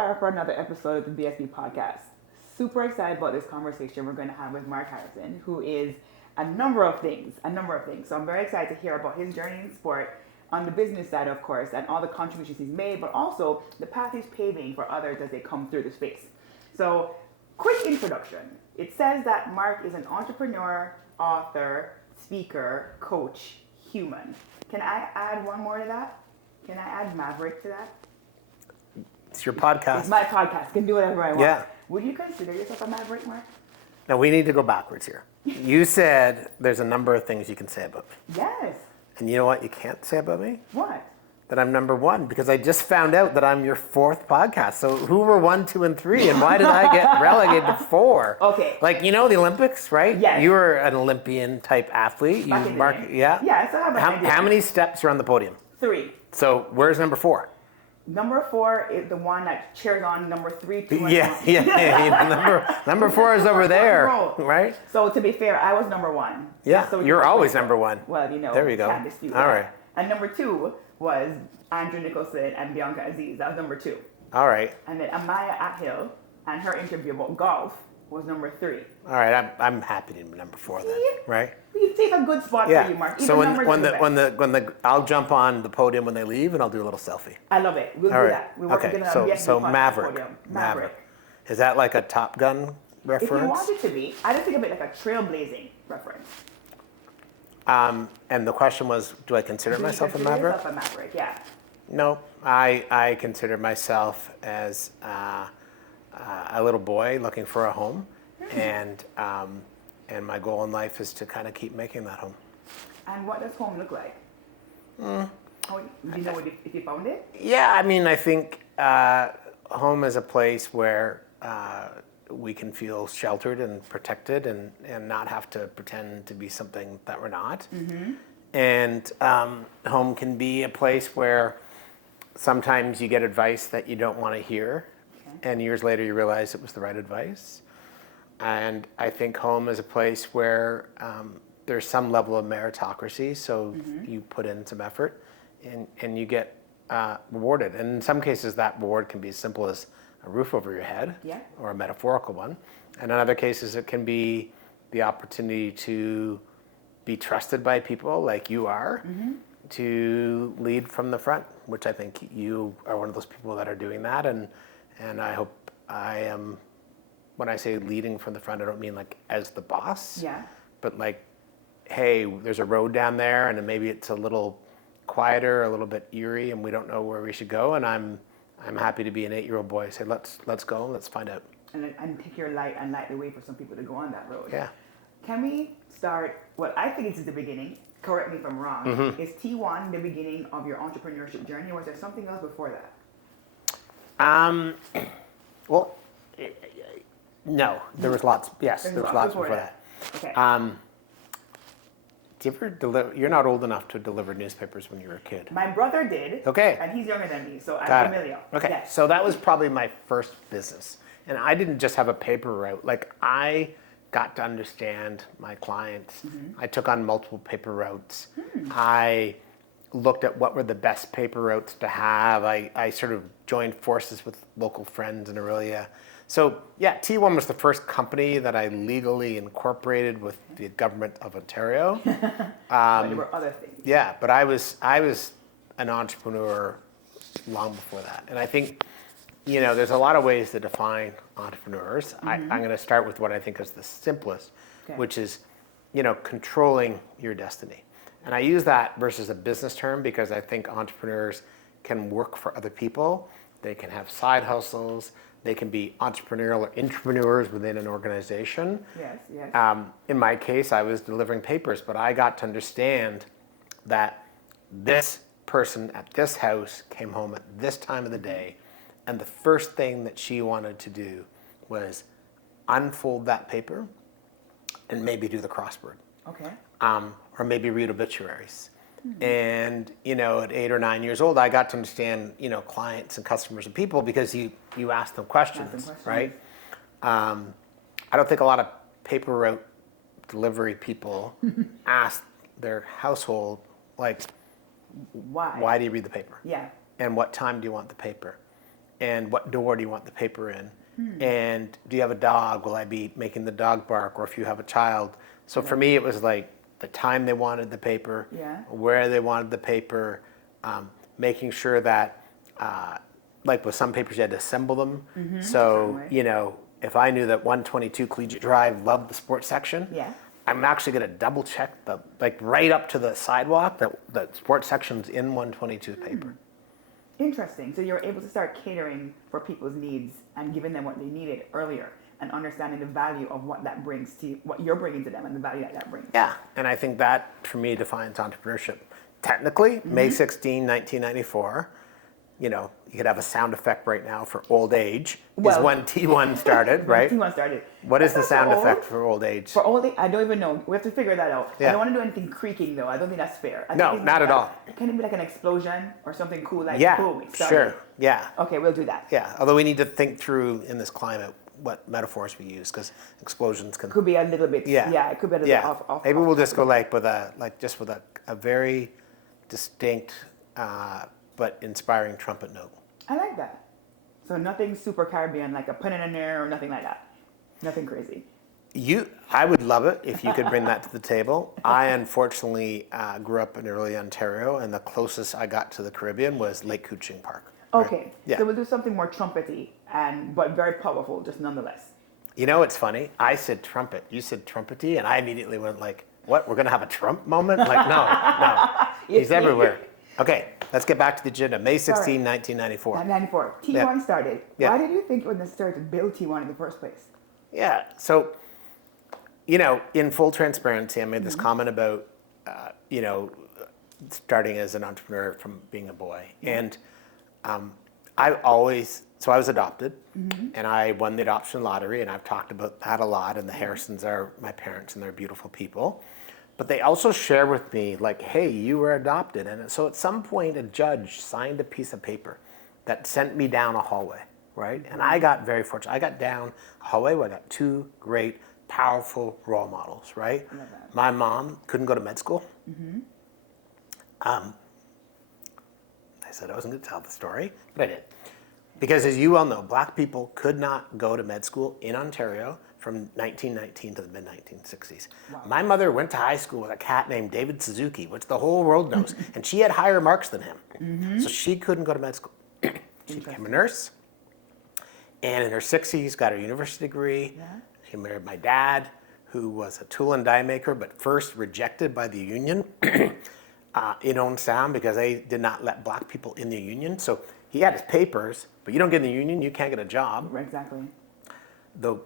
are for another episode of the BSB Podcast. Super excited about this conversation we're going to have with Mark Harrison, who is a number of things. So I'm very excited to hear about his journey in sport, on the business side, of course, and all the contributions he's made, but also the path he's paving for others as they come through the space. So, quick introduction. It says that Mark is an entrepreneur, author, speaker, coach, human. Can I add one more to that? Can I add Maverick to that? It's your podcast. It's my podcast. I can do whatever I want. Yeah. Would you consider yourself a Maverick, Mark? Now, we need to go backwards here. You said there's a number of things you can say about me. Yes. And you know what you can't say about me? What? That I'm number one, because I just found out that I'm your fourth podcast. So who were 1, 2, and 3, and why did I get relegated to 4? Okay. Like, you know the Olympics, right? Yes. You were an Olympian type athlete. Back in the Mark, day. yeah? Yeah, I still have How many steps are on the podium? 3. So where's number 4? Number 4 is the one that cheers on number 3, 2, and 1. Yeah. Number 4 is over there, right? So to be fair, I was number 1. Yeah, So you're always number 1. Well, you know, there you go. can't dispute All that. right. And number 2 was Andrew Nicholson and Bianca Aziz. That was number 2. All right. And then Amaya Athill and her interview about golf was number 3. All right, I'm happy to be number 4 then, right? We take a good spot for you, Mark. Even so when I'll jump on the podium when they leave and I'll do a little selfie. I love it. We'll do that. We're working on a so Maverick. Is that like a Top Gun reference? If you want it to be, I just think of it like a trailblazing reference. And the question was, do I consider myself a Maverick? Yourself a Maverick, yeah. No, I consider myself as a little boy looking for a home, and my goal in life is to kind of keep making that home. And what does home look like? Do you know if you found it? Yeah, I mean, I think home is a place where we can feel sheltered and protected and not have to pretend to be something that we're not. Mm-hmm. And home can be a place where sometimes you get advice that you don't want to hear, and years later you realize it was the right advice. And I think home is a place where there's some level of meritocracy, so you put in some effort and you get rewarded. And in some cases that reward can be as simple as a roof over your head, or a metaphorical one. And in other cases it can be the opportunity to be trusted by people like you are, to lead from the front, which I think you are one of those people that are doing that. And I hope I am. When I say leading from the front, I don't mean like as the boss, but like, hey, there's a road down there and maybe it's a little quieter, a little bit eerie, and we don't know where we should go. And I'm happy to be an 8-year-old boy. Say, let's go, let's find out. And take your light and light the way for some people to go on that road. Yeah. Can we start? Well, I think this is the beginning. Correct me if I'm wrong. Is T1 the beginning of your entrepreneurship journey, or was there something else before that? Well, no, there was lots. Yes, there was lots before that. Okay. Do you ever deliver? You're not old enough to deliver newspapers when you were a kid. My brother did. Okay. And he's younger than me, so I'm familiar. Okay. Yes. So that was probably my first business, and I didn't just have a paper route. Like, I got to understand my clients. I took on multiple paper routes. I looked at what were the best paper routes to have. I sort of joined forces with local friends in Aurelia. So yeah, T1 was the first company that I legally incorporated with the government of Ontario. But there were other things. Yeah, but I was an entrepreneur long before that. And I think, there's a lot of ways to define entrepreneurs. I'm going to start with what I think is the simplest, which is, controlling your destiny. And I use that versus a business term because I think entrepreneurs can work for other people. They can have side hustles. They can be entrepreneurial or intrapreneurs within an organization. Yes. In my case, I was delivering papers, but I got to understand that this person at this house came home at this time of the day, and the first thing that she wanted to do was unfold that paper and maybe do the crossword. Okay. Or maybe read obituaries. And, at 8 or 9 years old, I got to understand, clients and customers and people because you ask them questions, right? I don't think a lot of paper route delivery people ask their household, like, why do you read the paper? Yeah. And what time do you want the paper? And what door do you want the paper in? And do you have a dog? Will I be making the dog bark? Or if you have a child. So for me, it was like the time they wanted the paper, where they wanted the paper, making sure that, like with some papers, you had to assemble them. So, you know, if I knew that 122 Collegiate Drive loved the sports section, I'm actually going to double check like right up to the sidewalk that the sports section's in 122 paper. Interesting. So you're able to start catering for people's needs and giving them what they needed earlier and understanding the value of what that brings to you, what you're bringing to them and the value that that brings. Yeah, and I think that for me defines entrepreneurship. Technically, May 16, 1994, you know, you could have a sound effect right now for old age, is when T1 started, right? T1 started. What is the sound effect for old age? For old age, I don't even know. We have to figure that out. Yeah. I don't want to do anything creaking though. I don't think that's fair. No, not at all. Can it be like an explosion or something cool like boom, it started? Sure, yeah. Okay, we'll do that. Yeah, although we need to think through in this climate what metaphors we use because explosions can... Could be a little bit, it could be a little bit off. Maybe we'll just go like with a very distinct but inspiring trumpet note. I like that. So nothing super Caribbean, like a pun in air or nothing like that. Nothing crazy. I would love it if you could bring that to the table. I unfortunately grew up in early Ontario, and the closest I got to the Caribbean was Lake Couching Park. Right? Okay, yeah. So we'll do something more trumpety, but very powerful, just nonetheless. You know, it's funny. I said trumpet, you said trumpety, and I immediately went like, what, we're going to have a Trump moment? Like, no. He's everywhere. Okay, let's get back to the agenda. May 16, 1994. 1994. T1 started. Why did you think it was necessary to build T1 in the first place? Yeah, so, you know, in full transparency, I made this comment about, you know, starting as an entrepreneur from being a boy. And I was adopted, and I won the adoption lottery, and I've talked about that a lot, and the Harrisons are my parents, and they're beautiful people. But they also share with me, like, hey, you were adopted. And so at some point, a judge signed a piece of paper that sent me down a hallway, right? And I got very fortunate. I got down a hallway where I got two great, powerful role models, right? My mom couldn't go to med school. I said I wasn't going to tell the story, but I did. Because as you well know, black people could not go to med school in Ontario from 1919 to the mid-1960s. Wow. My mother went to high school with a cat named David Suzuki, which the whole world knows, and she had higher marks than him. So she couldn't go to med school. She became a nurse, and in her 60s got her university degree. She married my dad, who was a tool and die maker, but first rejected by the union in Owen Sound because they did not let black people in the union. So he had his papers, but you don't get in the union, you can't get a job. Exactly. The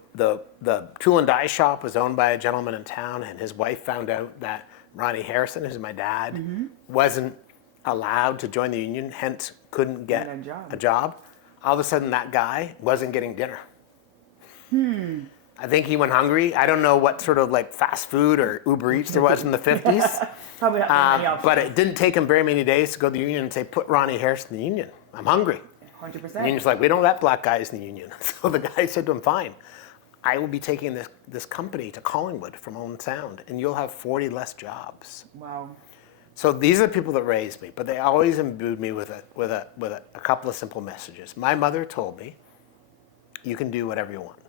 tool and die shop was owned by a gentleman in town, and his wife found out that Ronnie Harrison, who's my dad, wasn't allowed to join the union, hence couldn't get a job. All of a sudden, that guy wasn't getting dinner. I think he went hungry. I don't know what sort of like fast food or Uber Eats there was in the 50s. Probably not many options. But it didn't take him very many days to go to the union and say, put Ronnie Harrison in the union. I'm hungry. 100%. The union's like, we don't let black guys in the union. So the guy said to him, fine, I will be taking this company to Collingwood from Owen Sound, and you'll have 40 less jobs. Wow. So these are the people that raised me, but they always imbued me with a couple of simple messages. My mother told me, you can do whatever you want,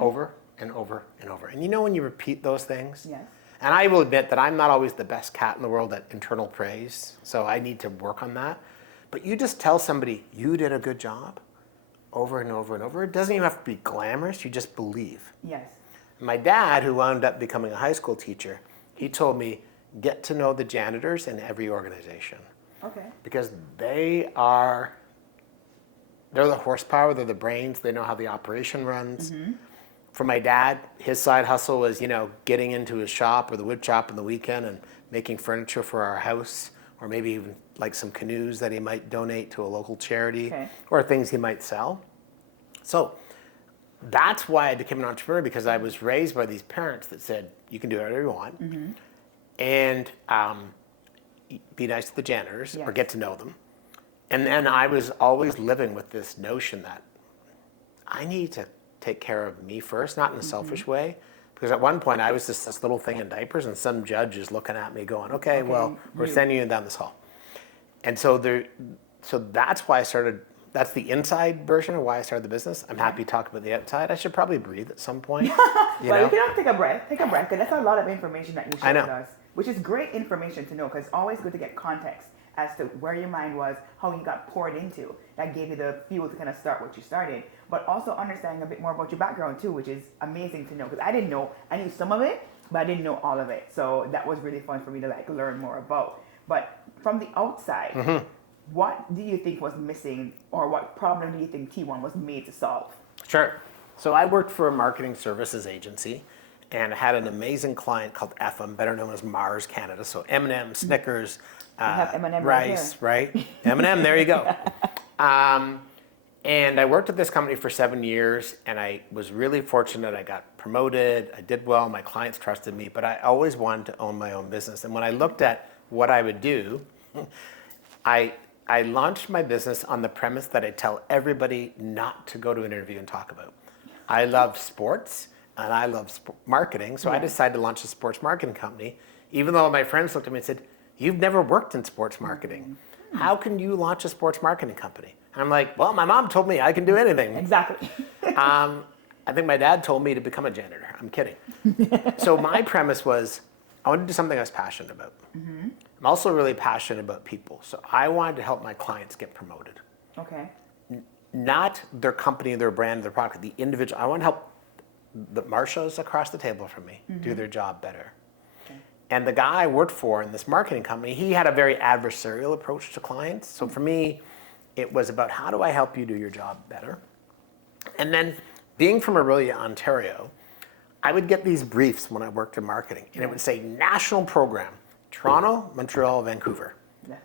over and over and over. And you know when you repeat those things? Yes. And I will admit that I'm not always the best cat in the world at internal praise, so I need to work on that. But you just tell somebody, you did a good job, over and over and over. It doesn't even have to be glamorous, you just believe. Yes. My dad, who wound up becoming a high school teacher, he told me, get to know the janitors in every organization. Okay. Because they're the horsepower, they're the brains, they know how the operation runs. For my dad, his side hustle was, getting into his shop or the wood shop on the weekend and making furniture for our house, or maybe even like some canoes that he might donate to a local charity, or things he might sell. So that's why I became an entrepreneur, because I was raised by these parents that said, you can do whatever you want, and be nice to the janitors, or get to know them. And then I was always living with this notion that I need to take care of me first, not in a selfish way. Because at one point I was just this little thing in diapers, and some judge is looking at me going, okay, well, we're sending you down this hall. And so that's why I started that's the inside version of why I started the business. I'm happy to talk about the outside. I should probably breathe at some point. But you can take a breath, because that's a lot of information that you I share know. with us, which is great information to know, because it's always good to get context as to where your mind was, how you got poured into. That gave you the fuel to kind of start what you started, but also understanding a bit more about your background too, which is amazing to know, because I didn't know. I knew some of it, but I didn't know all of it. So that was really fun for me to like learn more about. But from the outside, what do you think was missing, or what problem do you think T1 was made to solve? Sure. So I worked for a marketing services agency and had an amazing client called FM, better known as Mars Canada. So M&M, Snickers, have M&M rice, right? M&M, there you go. And I worked at this company for 7 years, and I was really fortunate. I got promoted, I did well, my clients trusted me, but I always wanted to own my own business. And when I looked at what I would do, I launched my business on the premise that I tell everybody not to go to an interview and talk about. I love sports and I love marketing, so I decided to launch a sports marketing company, even though my friends looked at me and said, "You've never worked in sports marketing. How can you launch a sports marketing company?" And I'm like, "Well, my mom told me I can do anything." Exactly. I think my dad told me to become a janitor. I'm kidding. So my premise was, I wanted to do something I was passionate about. I'm also really passionate about people. So I wanted to help my clients get promoted. Okay. Not their company, their brand, their product, the individual. I want to help the Marshals across the table from me do their job better. Okay. And the guy I worked for in this marketing company, he had a very adversarial approach to clients. So for me, it was about how do I help you do your job better? And then being from Aurelia, Ontario, I would get these briefs when I worked in marketing, and it would say national program, Toronto, Montreal, Vancouver.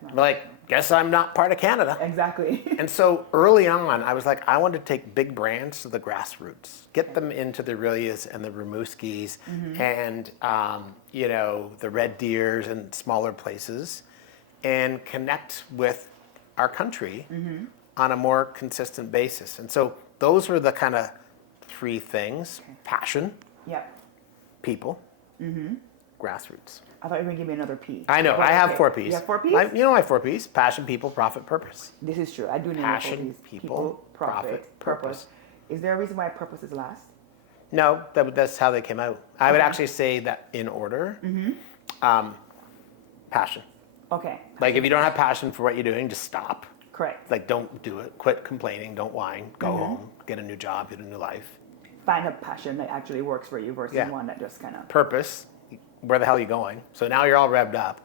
I'm like, guess I'm not part of Canada. Exactly. And so early on, I was like, I wanted to take big brands to the grassroots, get them into the Aurelias and the Rimouskis and, the Red Deers and smaller places, and connect with our country on a more consistent basis. And so those were the kind of three things: passion, people, grassroots. I thought you were going to give me another P. I know. I have 4 Ps. You have 4 Ps? I have 4 Ps: passion, people, profit, purpose. This is true. I do know Passion, 4 Ps. people, profit, purpose. Is there a reason why purpose is last? No, that's how they came out. I would actually say that in order. Passion. Okay. Like if you don't have passion for what you're doing, just stop. Correct. Like don't do it. Quit complaining. Don't whine. Go home. Get a new job. Get a new life. Find a passion that actually works for you versus one that just kind of... Purpose. Where the hell are you going? So now you're all revved up.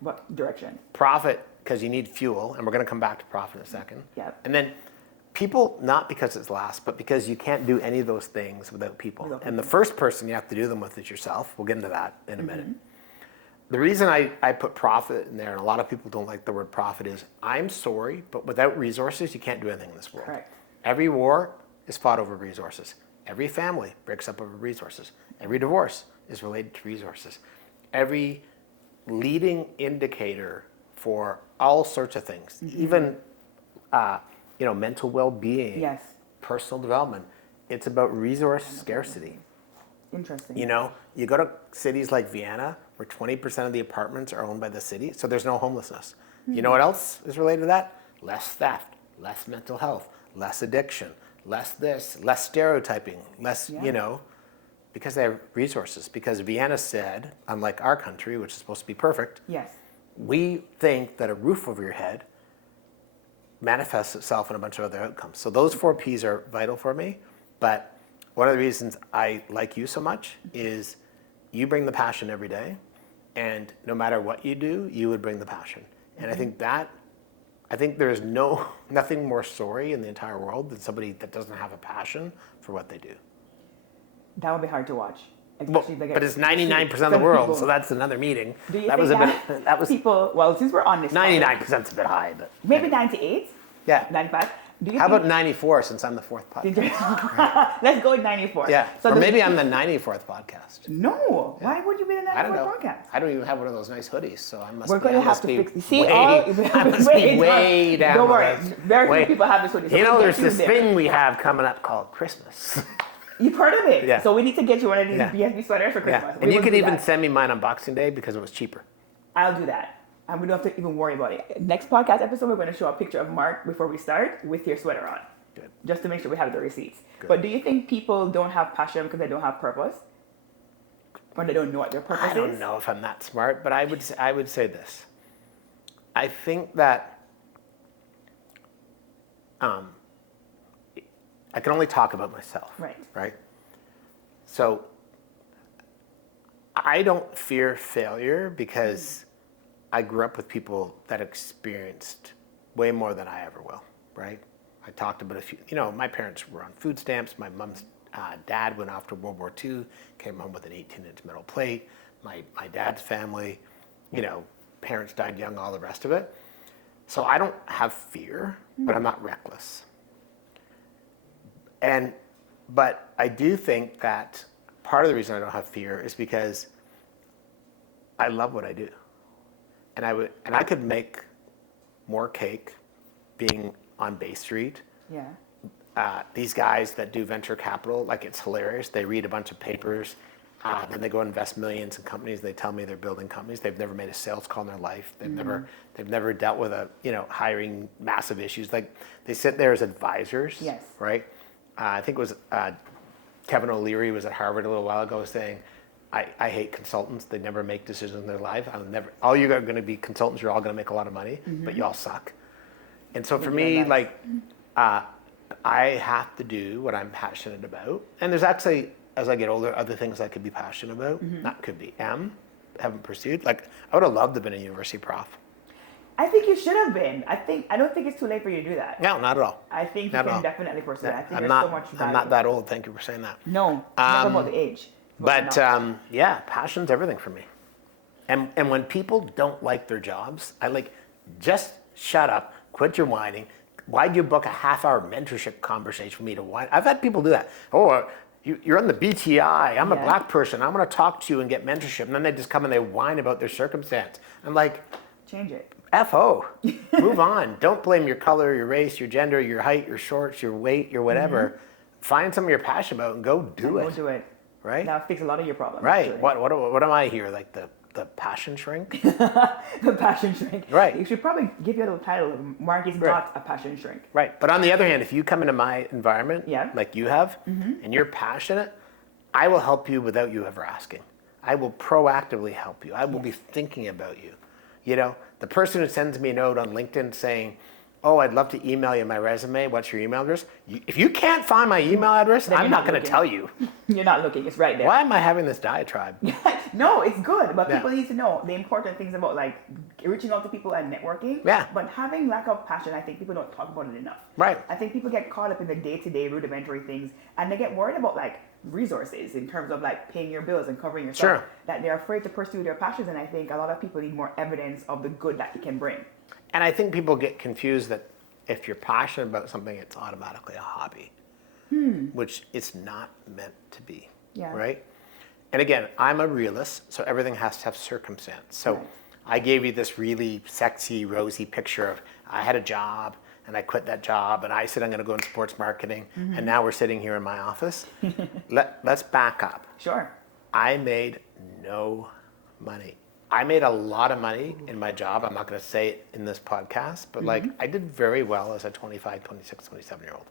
What direction? Profit, because you need fuel, and we're going to come back to profit in a second. Yep. And then people, not because it's last, but because you can't do any of those things without people. And the first person you have to do them with is yourself. We'll get into that in a minute. The reason I put profit in there, and a lot of people don't like the word profit, is I'm sorry, but without resources, you can't do anything in this world. Correct. Every war is fought over resources. Every family breaks up over resources. Every divorce is related to resources. Every leading indicator for all sorts of things, even mental well-being, personal development, it's about resource scarcity. Interesting. You go to cities like Vienna, where 20% of the apartments are owned by the city, so there's no homelessness. You know what else is related to that? Less theft, less mental health, less addiction, less this, less stereotyping, less, because they have resources. Because Vienna said, unlike our country, which is supposed to be perfect, we think that a roof over your head manifests itself in a bunch of other outcomes. So those 4 Ps are vital for me. But one of the reasons I like you so much is you bring the passion every day. And no matter what you do, you would bring the passion. And I think there's nothing more sorry in the entire world than somebody that doesn't have a passion for what they do. That would be hard to watch. Well, but it's 99% of the world, so that's another meeting. Do you that think was that was people? Well, since we're on this, 99% is a bit high, but maybe 98. Yeah. 95. How about 94 since I'm the 4th podcast? Let's go with 94. Yeah. So or maybe I'm the 94th podcast. No. Yeah. Why would you be the 94th I don't know. podcast? I don't even have one of those nice hoodies, so I must. We're going to have to fix. See, I must be way down. Don't worry. Very few people have this hoodie. So there's this thing we have coming up called Christmas. You've heard of it. Yeah. So we need to get you one of these BSB sweaters for Christmas. And you can even send me mine on Boxing Day because it was cheaper. I'll do that. and we don't have to even worry about it. Next podcast episode, we're going to show a picture of Mark before we start with your sweater on. Good. Just to make sure we have the receipts. Good. But do you think people don't have passion because they don't have purpose? Or they don't know what their purpose is? I don't know if I'm that smart, but I would say this. I think that I can only talk about myself. Right? So I don't fear failure because I grew up with people that experienced way more than I ever will, right? I talked about a few, my parents were on food stamps. My mom's dad went off to World War II, came home with an 18-inch metal plate. My dad's family, parents died young, all the rest of it. So I don't have fear, but I'm not reckless. But I do think that part of the reason I don't have fear is because I love what I do. And I could make more cake being on Bay Street. Yeah. These guys that do venture capital, like, it's hilarious. They read a bunch of papers, then they go invest millions in companies. They tell me they're building companies. They've never made a sales call in their life. They've never dealt with hiring massive issues. Like, they sit there as advisors. Yes. Right. I think it was Kevin O'Leary was at Harvard a little while ago saying, I hate consultants. They never make decisions in their life. All you are going to be consultants. You're all going to make a lot of money, but you all suck. And so for me, I have to do what I'm passionate about. And there's actually, as I get older, other things I could be passionate about. That could be haven't pursued. Like, I would have loved to have been a university prof. I think you should have been. I don't think it's too late for you to do that. No, not at all. I think you can definitely pursue that. I think I'm there's so much value. I'm not that old. Thank you for saying that. No, never about the age. But yeah, passion's everything for me. And when people don't like their jobs, just shut up, quit your whining. Why'd you book a half-hour mentorship conversation for me to whine? I've had people do that. Oh, you're on the BTI. I'm a black person. I'm going to talk to you and get mentorship. And then they just come and they whine about their circumstance. I'm like, change it. F-O. Move on. Don't blame your color, your race, your gender, your height, your shorts, your weight, your whatever. Find something you're passionate about and go do it. Go do it. Right? That'll fix a lot of your problems. Right. What am I here? Like the passion shrink? The passion shrink. Right. You should probably give you a little title. Mark is not a passion shrink. Right. But on the other hand, if you come into my environment, like you have, and you're passionate, I will help you without you ever asking. I will proactively help you. I will be thinking about you. The person who sends me a note on LinkedIn saying, oh, I'd love to email you my resume. What's your email address? If you can't find my email address, I'm not going to tell you. You're not looking. It's right there. Why am I having this diatribe? No, it's good. But people need to know the important things about reaching out to people and networking. Yeah. But having lack of passion, I think people don't talk about it enough. Right. I think people get caught up in the day-to-day rudimentary things and they get worried about resources in terms of paying your bills and covering yourself. Sure. That they're afraid to pursue their passions. And I think a lot of people need more evidence of the good that it can bring. And I think people get confused that if you're passionate about something, it's automatically a hobby, which it's not meant to be, right? And again, I'm a realist, so everything has to have circumstance. So I gave you this really sexy, rosy picture of I had a job, and I quit that job, and I said I'm going to go into sports marketing, and now we're sitting here in my office. Let's back up. Sure. I made no money. I made a lot of money in my job. I'm not going to say it in this podcast, but I did very well as a 25, 26, 27-year-old.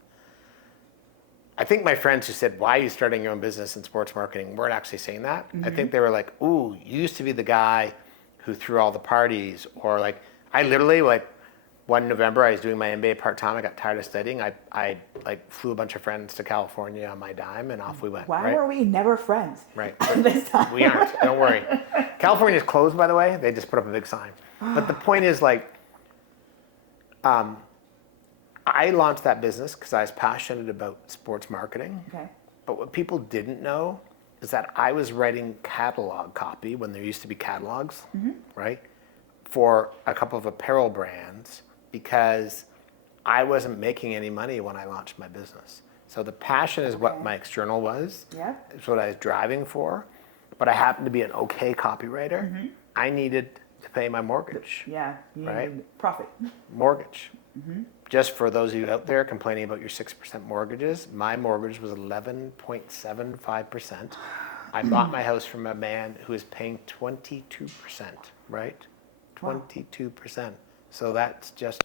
I think my friends who said, why are you starting your own business in sports marketing, weren't actually saying that. I think they were like, ooh, you used to be the guy who threw all the parties. Or I literally, one November, I was doing my MBA part-time. I got tired of studying. I flew a bunch of friends to California on my dime, and off we went. Why were we never friends? Right. This time. We aren't. Don't worry. California's closed, by the way. They just put up a big sign. But the point is, I launched that business because I was passionate about sports marketing. Okay. But what people didn't know is that I was writing catalog copy when there used to be catalogs, right, for a couple of apparel brands because I wasn't making any money when I launched my business. So the passion is what my external was. Yeah. It's what I was driving for. But I happened to be an okay copywriter. I needed to pay my mortgage. Yeah. You right? need profit. Mortgage. Just for those of you out there complaining about your 6% mortgages, my mortgage was 11.75%. I bought my house from a man who was paying 22%, right? 22%. So that's just...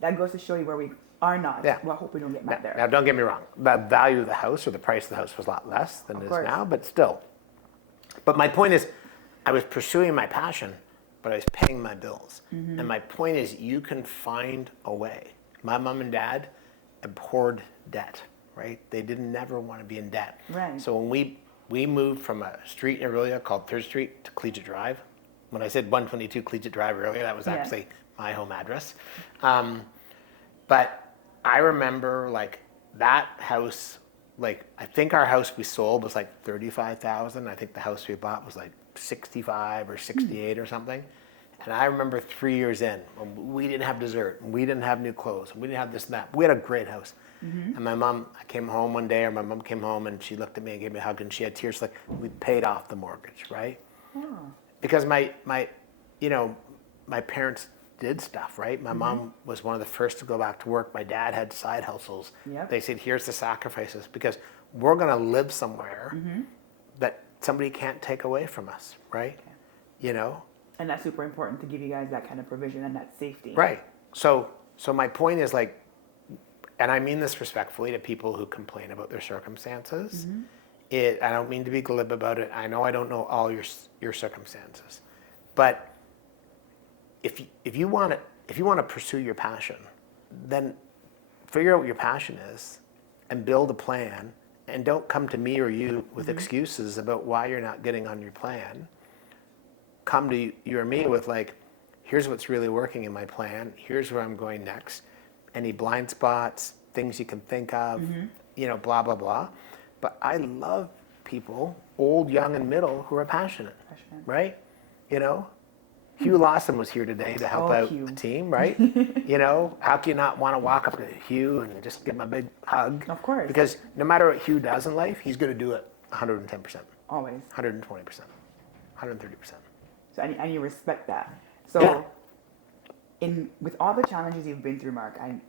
That goes to show you where we are not. Yeah. Well, I hope we don't get mad there. Now, don't get me wrong. The value of the house or the price of the house was a lot less than it is now, but still. But my point is, I was pursuing my passion, but I was paying my bills. And my point is, you can find a way. My mom and dad abhorred debt, right? They didn't never want to be in debt. Right. So when we moved from a street in Aurelia called 3rd Street to Collegiate Drive, when I said 122 Collegiate Drive earlier, that was actually my home address. But I remember like that house, like I think our house we sold was like 35,000. I think the house we bought was like 65 or 68 or something. And I remember 3 years in, we didn't have dessert, and we didn't have new clothes, and we didn't have this and that. We had a great house. And my mom, I came home one day, or my mom came home, and she looked at me and gave me a hug, and she had tears like, we paid off the mortgage, right? Because my parents did stuff, right? My mom was one of the first to go back to work. My dad had side hustles. They said, here's the sacrifices, because we're going to live somewhere that somebody can't take away from us, right? You know? And that's super important to give you guys that kind of provision and that safety. Right. So my point is like, and I mean this respectfully to people who complain about their circumstances. I don't mean to be glib about it. I know I don't know all your circumstances, but if you want to pursue your passion, then figure out what your passion is and build a plan, and don't come to me or you with excuses about why you're not getting on your plan. Come to you or me with like, here's what's really working in my plan. Here's where I'm going next. Any blind spots, things you can think of, blah, blah, blah. But I love people, old, young, and middle, who are passionate. Right? You know? Hugh Lawson was here today to help out the team, right? You know, how can you not want to walk up to Hugh and just give him a big hug? Of course. Because no matter what Hugh does in life, he's going to do it 110%. Always. 120%. 130%. So, and you respect that. So, with all the challenges you've been through, Mark, I'm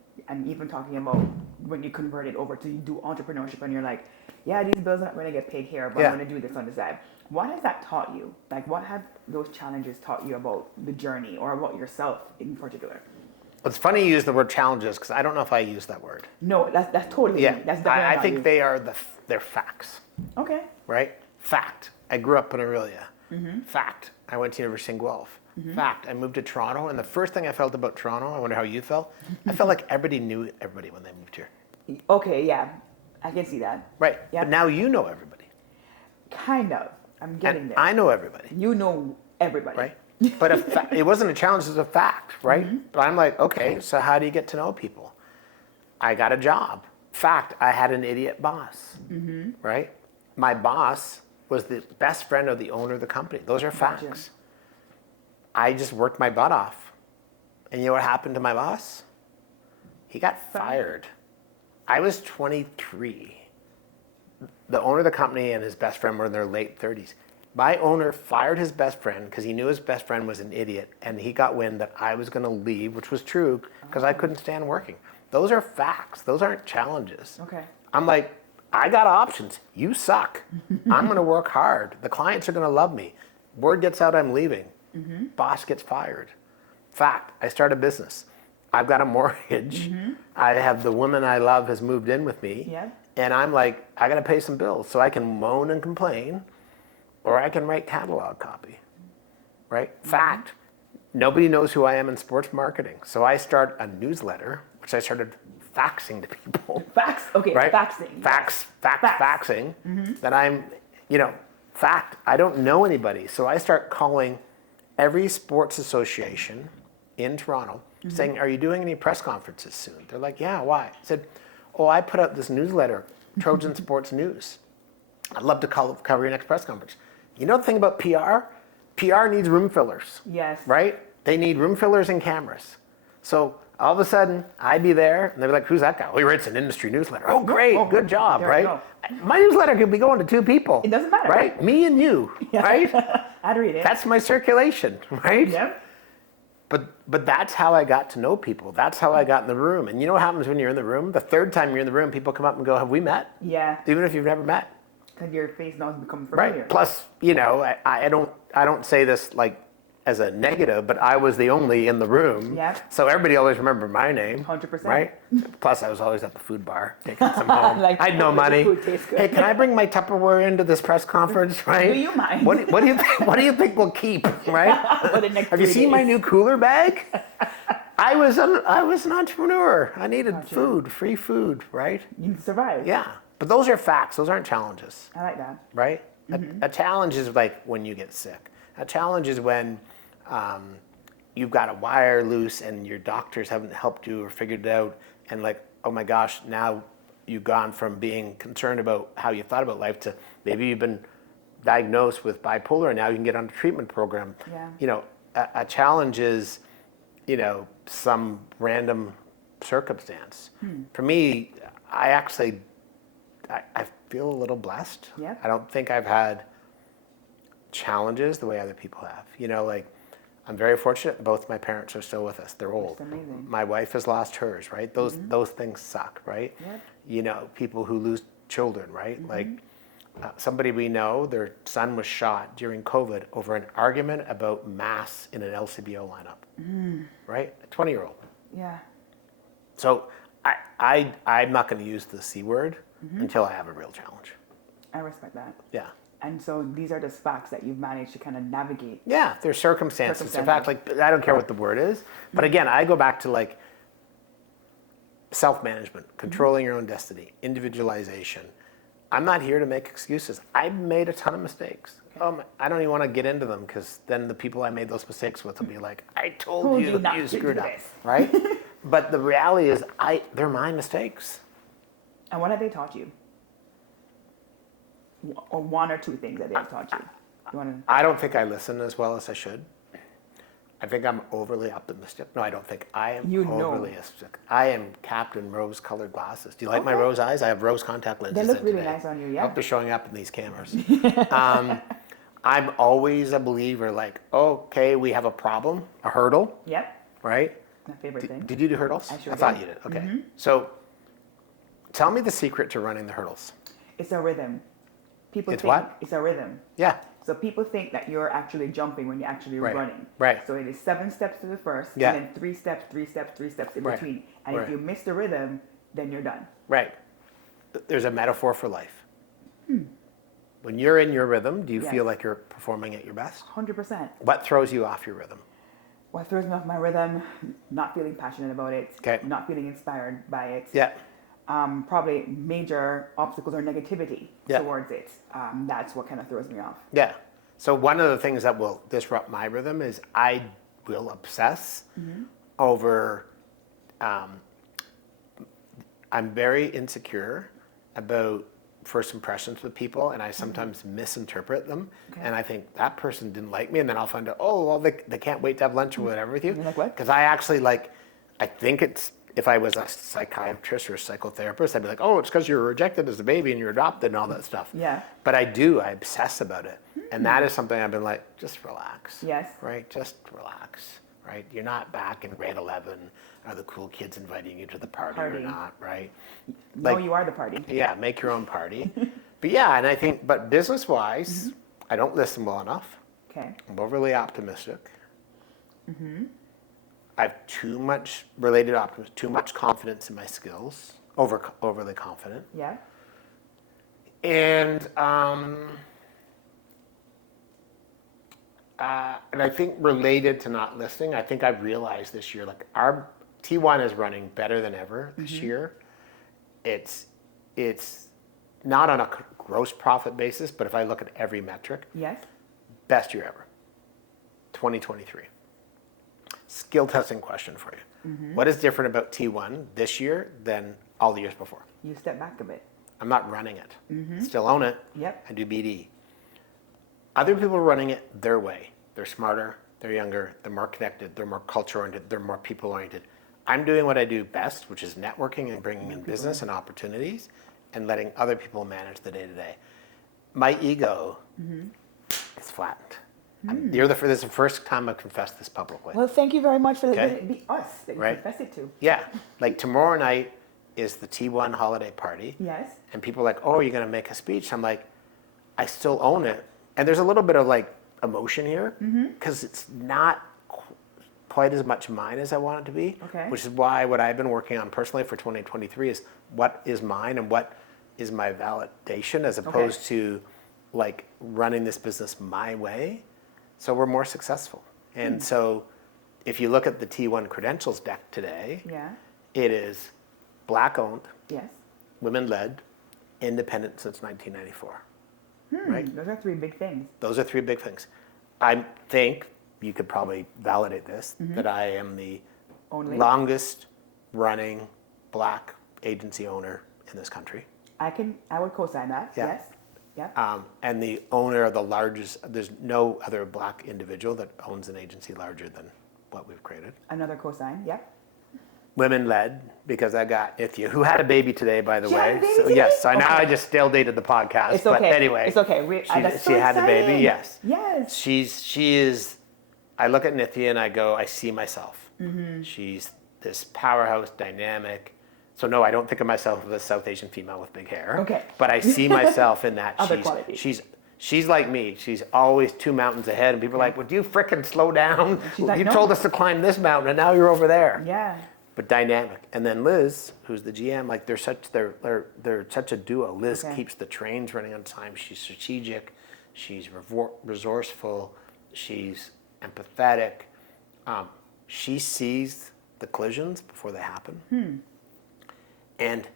even talking about when you converted over to do entrepreneurship and you're like, yeah, these bills are not going to get paid here, but I'm going to do this on the side. What has that taught you? Like, what have those challenges taught you about the journey or about yourself in particular? It's funny you use the word challenges, because I don't know if I use that word. No, that's totally that's definitely I think they're facts. Okay. Right? Fact. I grew up in Aurelia. Fact. I went to University in Guelph. Fact. I moved to Toronto, and the first thing I felt about Toronto, I wonder how you felt, I felt like everybody knew everybody when they moved here. Okay, yeah. I can see that. Right. Yeah. But now you know everybody. Kind of. I'm getting And there. I know everybody. You know everybody. Right? But it wasn't a challenge, it was a fact, right? But I'm like, okay, so how do you get to know people? I got a job. Fact, I had an idiot boss, right? My boss was the best friend of the owner of the company. Those are facts. Gotcha. I just worked my butt off. And you know what happened to my boss? He got fired. I was 23. The owner of the company and his best friend were in their late 30s. My owner fired his best friend because he knew his best friend was an idiot, and he got wind that I was going to leave, which was true, because I couldn't stand working. Those are facts. Those aren't challenges. Okay. I'm like, I got options. You suck. I'm going to work hard. The clients are going to love me. Word gets out I'm leaving. Boss gets fired. Fact, I start a business. I've got a mortgage. I have the woman I love has moved in with me. Yeah. And I'm like, I got to pay some bills. So I can moan and complain, or I can write catalog copy. Right? Fact, nobody knows who I am in sports marketing. So I start a newsletter, which I started faxing to people. Facts? Okay, right? faxing. Faxing. That I'm, fact, I don't know anybody. So I start calling every sports association in Toronto saying, are you doing any press conferences soon? They're like, yeah, why? I said, I put out this newsletter, Trojan Sports News. I'd love to cover your next press conference. You know the thing about PR? PR needs room fillers. Yes. Right? They need room fillers and cameras. So all of a sudden, I'd be there, and they'd be like, who's that guy? Well, he writes an industry newsletter. Oh, great, good job, right? My newsletter could be going to 2 people. It doesn't matter. Right? Me and you, right? I'd read it. That's my circulation, right? Yep. But that's how I got to know people. That's how I got in the room. And you know what happens when you're in the room? The third time you're in the room, people come up and go, have we met? Yeah. Even if you've never met. Because your face now has become familiar. Right. Plus, I don't say this like as a negative, but I was the only in the room. Yep. So everybody always remembered my name. 100%. Right? Plus, I was always at the food bar taking some home. Like, I had no the money. food tastes good. Hey, can I bring my Tupperware into this press conference? Right? Do you mind? What do you think? What do you think we'll keep? Right? For the next Have you 3 seen my days. new cooler bag? I was an entrepreneur. I needed Gotcha. food, free food, right? You survive. Yeah. But those are facts. Those aren't challenges, I like that. right? A challenge is like when you get sick. A challenge is when you've got a wire loose and your doctors haven't helped you or figured it out, and like, oh my gosh, now you've gone from being concerned about how you thought about life to maybe you've been diagnosed with bipolar and now you can get on a treatment program. Yeah. You know, a challenge is, you know, some random circumstance. For me, I feel a little blessed. Yeah. I don't think I've had challenges the way other people have. You know, like, I'm very fortunate. Both my parents are still with us. They're old. That's amazing. My wife has lost hers, right? Those things suck, right? Yep. You know, people who lose children, right? Like, somebody we know, their son was shot during COVID over an argument about mass in an LCBO lineup, right? A 20-year-old. Yeah. So I'm not going to use the C word until I have a real challenge. I respect that. Yeah. And so these are just facts that you've managed to kind of navigate. Yeah, there's circumstances. In fact, like, I don't care what the word is, but again, I go back to like self-management, controlling your own destiny, individualization. I'm not here to make excuses. I've made a ton of mistakes. I don't even want to get into them because then the people I made those mistakes with will be like, I told you not you to screwed do up, this. right? But the reality is, they're my mistakes. And what have they taught you? Or one or two things that they've taught you? You want to? I don't think I listen as well as I should. I think I'm overly optimistic. No, I don't think I am overly optimistic. I am Captain Rose-colored glasses. Do you like my rose eyes? I have rose contact lenses. They look in really today. nice on you, yeah. I hope they're showing up in these cameras. I'm always a believer, like, okay, we have a problem, a hurdle, Yep. right? My favorite thing. Did you do hurdles? I sure thought did. you did. Okay. So tell me the secret to running the hurdles. It's a rhythm. People It's think what? it's a rhythm. Yeah. So people think that you're actually jumping when you're actually Right. running. Right. So it is 7 steps to the first, Yeah. and then 3 steps, 3 steps, 3 steps in Right. between. And Right. if you miss the rhythm, then you're done. Right. There's a metaphor for life. When you're in your rhythm, do you Yes. feel like you're performing at your best? 100%. What throws you off your rhythm? What throws me off my rhythm, not feeling passionate about it, Okay. not feeling inspired by it. Yeah. Probably major obstacles or negativity Yeah. towards it. That's what kind of throws me off. Yeah. So one of the things that will disrupt my rhythm is I will obsess over, I'm very insecure about first impressions with people, and I sometimes misinterpret them. Okay. And I think that person didn't like me, and then I'll find out, oh, well, they can't wait to have lunch or whatever with you. You're like, what? Because I actually I think it's, if I was a psychiatrist or a psychotherapist, I'd be like, oh, it's because you were rejected as a baby and you're adopted and all that stuff. Yeah. But I obsess about it. And that is something I've been like, just relax. Yes. Right? Just relax. Right? You're not back in grade 11. Are the cool kids inviting you to the party or not? Right? No, you are the party. Yeah, make your own party. But yeah, and I think, but business-wise, I don't listen well enough. Okay. I'm overly optimistic. I have too much related optimism, too much confidence in my skills, overly confident. Yeah. And I think related to not listening, I think I've realized this year, like our T1 is running better than ever this year. It's not on a gross profit basis, but if I look at every metric, Yes. best year ever, 2023. Skill testing question for you. What is different about T1 this year than all the years before? You step back a bit. I'm not running it. Still own it. Yep. I do BD. Other people are running it their way. They're smarter, they're younger, they're more connected, they're more culture-oriented, they're more people-oriented. I'm doing what I do best, which is networking and bringing in business and opportunities and letting other people manage the day-to-day. My ego is flattened. This is the first time I've confessed this publicly. Well, thank you very much for Okay. letting it be us that you Right. confess it to. Yeah, like tomorrow night is the T1 holiday party. Yes. And people are like, oh, are you going to make a speech? I'm like, I still own it. And there's a little bit of like emotion here because it's not quite as much mine as I want it to be. Okay. Which is why what I've been working on personally for 2023 is what is mine and what is my validation as opposed to like running this business my way. So we're more successful. And so if you look at the T1 credentials deck today, it is Black owned, women led, independent since 1994. Right? Those are three big things. Those are three big things. I think you could probably validate this, that I am the longest running Black agency owner in this country. I would co-sign that. Yes. Yeah. And the owner of the largest, there's no other Black individual that owns an agency larger than what we've created. Another co-sign. Yep. Women led, because I got Ithia, who had a baby today, by the way. So, yes, I know I just still dated the podcast. It's okay. But anyway, it's okay. She had a baby. Yes. Yes. She is. I look at Nithya and I go, I see myself. She's this powerhouse, dynamic. So no, I don't think of myself as a South Asian female with big hair. Okay. But I see myself in that. Other qualities. She's like me. She's always 2 mountains ahead, and people are like, "Would you frickin' slow down? Like, you no. told us to climb this mountain, and now you're over there." Yeah. But dynamic. And then Liz, who's the GM, like they're such a duo. Liz keeps the trains running on time. She's strategic. She's resourceful. She's empathetic. She sees the collisions before they happen. And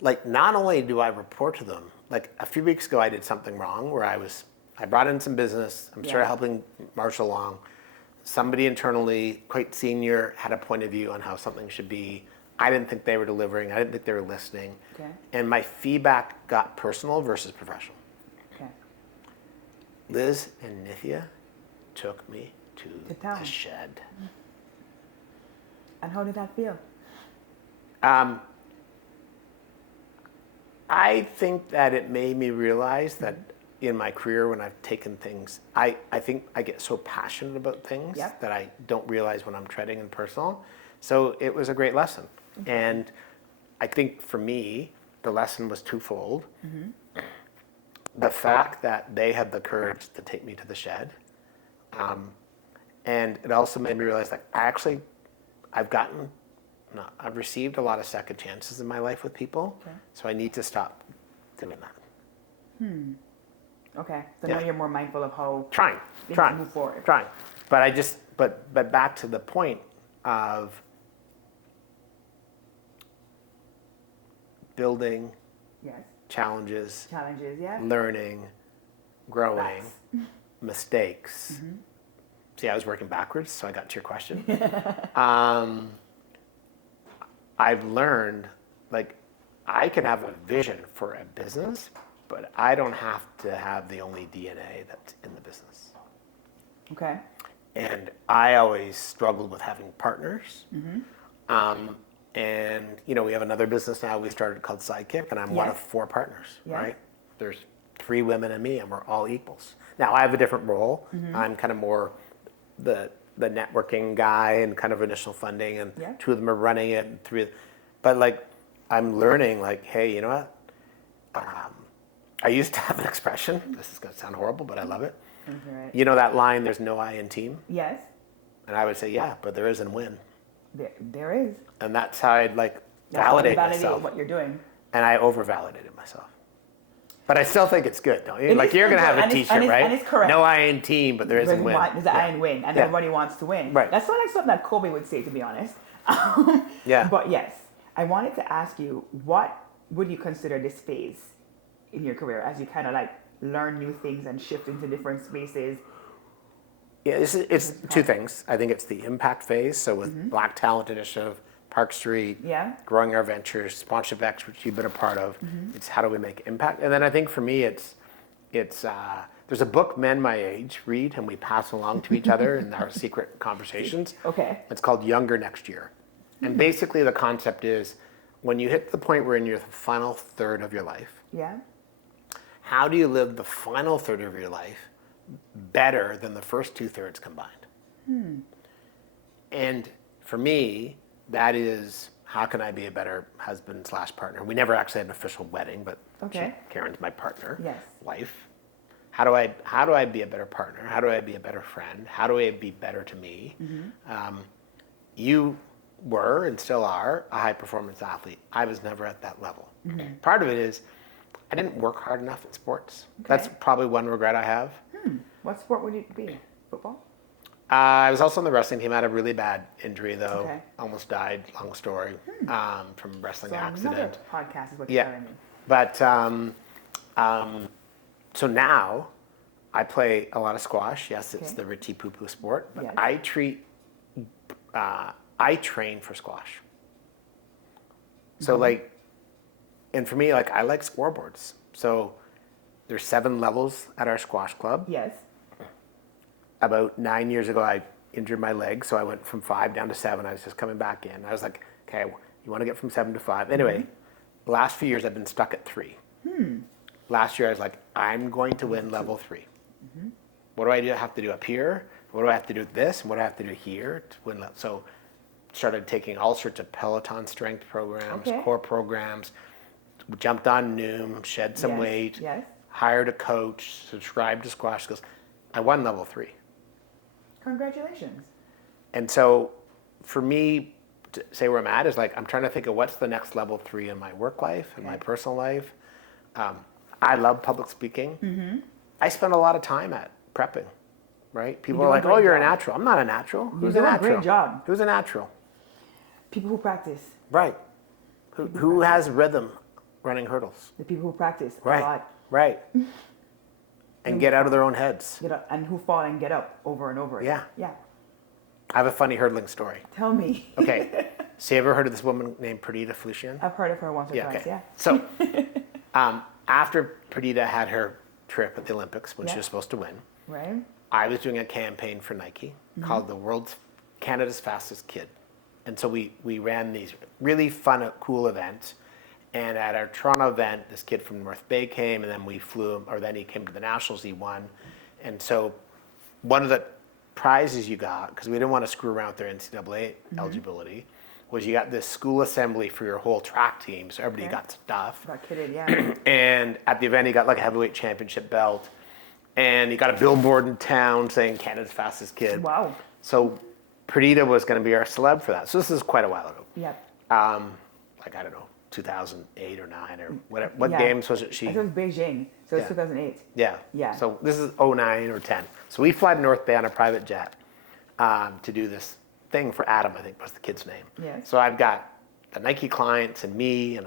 like, not only do I report to them, like a few weeks ago I did something wrong where I brought in some business. I'm sort of helping marshal along. Somebody internally, quite senior, had a point of view on how something should be. I didn't think they were delivering. I didn't think they were listening. Okay. And my feedback got personal versus professional. Okay. Liz and Nithya took me to town. the shed. And how did that feel? I think that it made me realize that in my career, when I've taken things, I think I get so passionate about things that I don't realize when I'm treading in personal. So it was a great lesson. And I think for me, the lesson was twofold. The fact that they had the courage to take me to the shed. And it also made me realize that I've received a lot of second chances in my life with people. So I need to stop doing that. Okay. So now you're more mindful of how trying move forward. But back to the point of building challenges, learning, growing, mistakes. See, I was working backwards, so I got to your question. I've learned, like, I can have a vision for a business, but I don't have to have the only DNA that's in the business. Okay. And I always struggled with having partners. And, you know, we have another business now we started called Sidekick, and I'm one of 4 partners, right? There's 3 women and me, and we're all equals. Now, I have a different role. I'm kind of more the networking guy and kind of initial funding, and 2 of them are running it, and 3. But, like, I'm learning, like, hey, you know what? I used to have an expression. This is going to sound horrible, but I love it. Right. You know that line, there's no I in team? Yes. And I would say, yeah, but there is in win. There is. And that's how I'd validate myself. What you're doing. And I over-validated myself. But I still think it's good, don't you? Like, you're going to have a t-shirt, right? And it's correct. No I in team, but there is in win. There's an I in win, and everybody wants to win. Right. That's not like something that Kobe would say, to be honest. But yes, I wanted to ask you, what would you consider this phase in your career as you kind of like learn new things and shift into different spaces? Yeah, it's 2 things. I think it's the impact phase. So with Black Talent Initiative, Park Street, growing our ventures, Sponsorship X, which you've been a part of. It's how do we make impact? And then I think for me, it's there's a book men my age read and we pass along to each other in our secret conversations. Okay. It's called Younger Next Year. And basically the concept is when you hit the point where in your final third of your life, how do you live the final third of your life better than the first 2/3 combined? And for me, that is, how can I be a better husband/partner? We never actually had an official wedding, but Karen's my partner, wife. How do I be a better partner? How do I be a better friend? How do I be better to me? You were and still are a high performance athlete. I was never at that level. Part of it is I didn't work hard enough at sports. Okay. That's probably one regret I have. What sport would it be? Football? I was also on the wrestling team. I had a really bad injury though. Okay. Almost died. Long story. From a wrestling So accident. another podcast is what you're telling me. But so now I play a lot of squash. Yes, it's the ritty poo poo sport, but Yes. I train for squash. So like, and for me, like I like scoreboards. So there's 7 levels at our squash club. Yes. About 9 years ago, I injured my leg, so I went from 5 down to 7. I was just coming back in. I was like, okay, you want to get from 7 to 5. Anyway, the last few years I've been stuck at 3. Last year I was like, I'm going to win level 3. What do I have to do up here? What do I have to do with this? And what do I have to do here to win level? So started taking all sorts of Peloton strength programs, core programs, jumped on Noom, shed some weight, hired a coach, subscribed to squash skills. I won level 3. Congratulations. And so for me to say where I'm at is like, I'm trying to think of what's the next level 3 in my work life and my personal life. I love public speaking. I spend a lot of time at prepping, right? People are like, oh, you're a natural. I'm not a natural. Who's a natural? Great job. Who's a natural? People who practice. Right. Who has rhythm running hurdles? The people who practice a Right. lot. Right. And get out of their own heads. Get up, and who fall and get up over and over again. Yeah. I have a funny hurdling story. Tell me. Okay. So you ever heard of this woman named Perdita Felician? I've heard of her once or twice, yeah. So after Perdita had her trip at the Olympics when she was supposed to win, Right. I was doing a campaign for Nike called the Canada's Fastest Kid. And so we ran these really fun, cool events. And at our Toronto event, this kid from North Bay came, and then we flew him, or then he came to the Nationals, he won. And so one of the prizes you got, because we didn't want to screw around with their NCAA eligibility, was you got this school assembly for your whole track team, so everybody got stuff. Got kidded, yeah. And at the event, he got like a heavyweight championship belt, and he got a billboard in town saying Canada's Fastest Kid. Wow. So Perdita was going to be our celeb for that. So this is quite a while ago. Yep. Like, I don't know, 2008 or 9 or whatever. What games was it? I think it was Beijing, so it's 2008. Yeah. Yeah. So this is 09 or 10. So we fly to North Bay on a private jet to do this thing for Adam, I think was the kid's name. Yes. So I've got the Nike clients and me and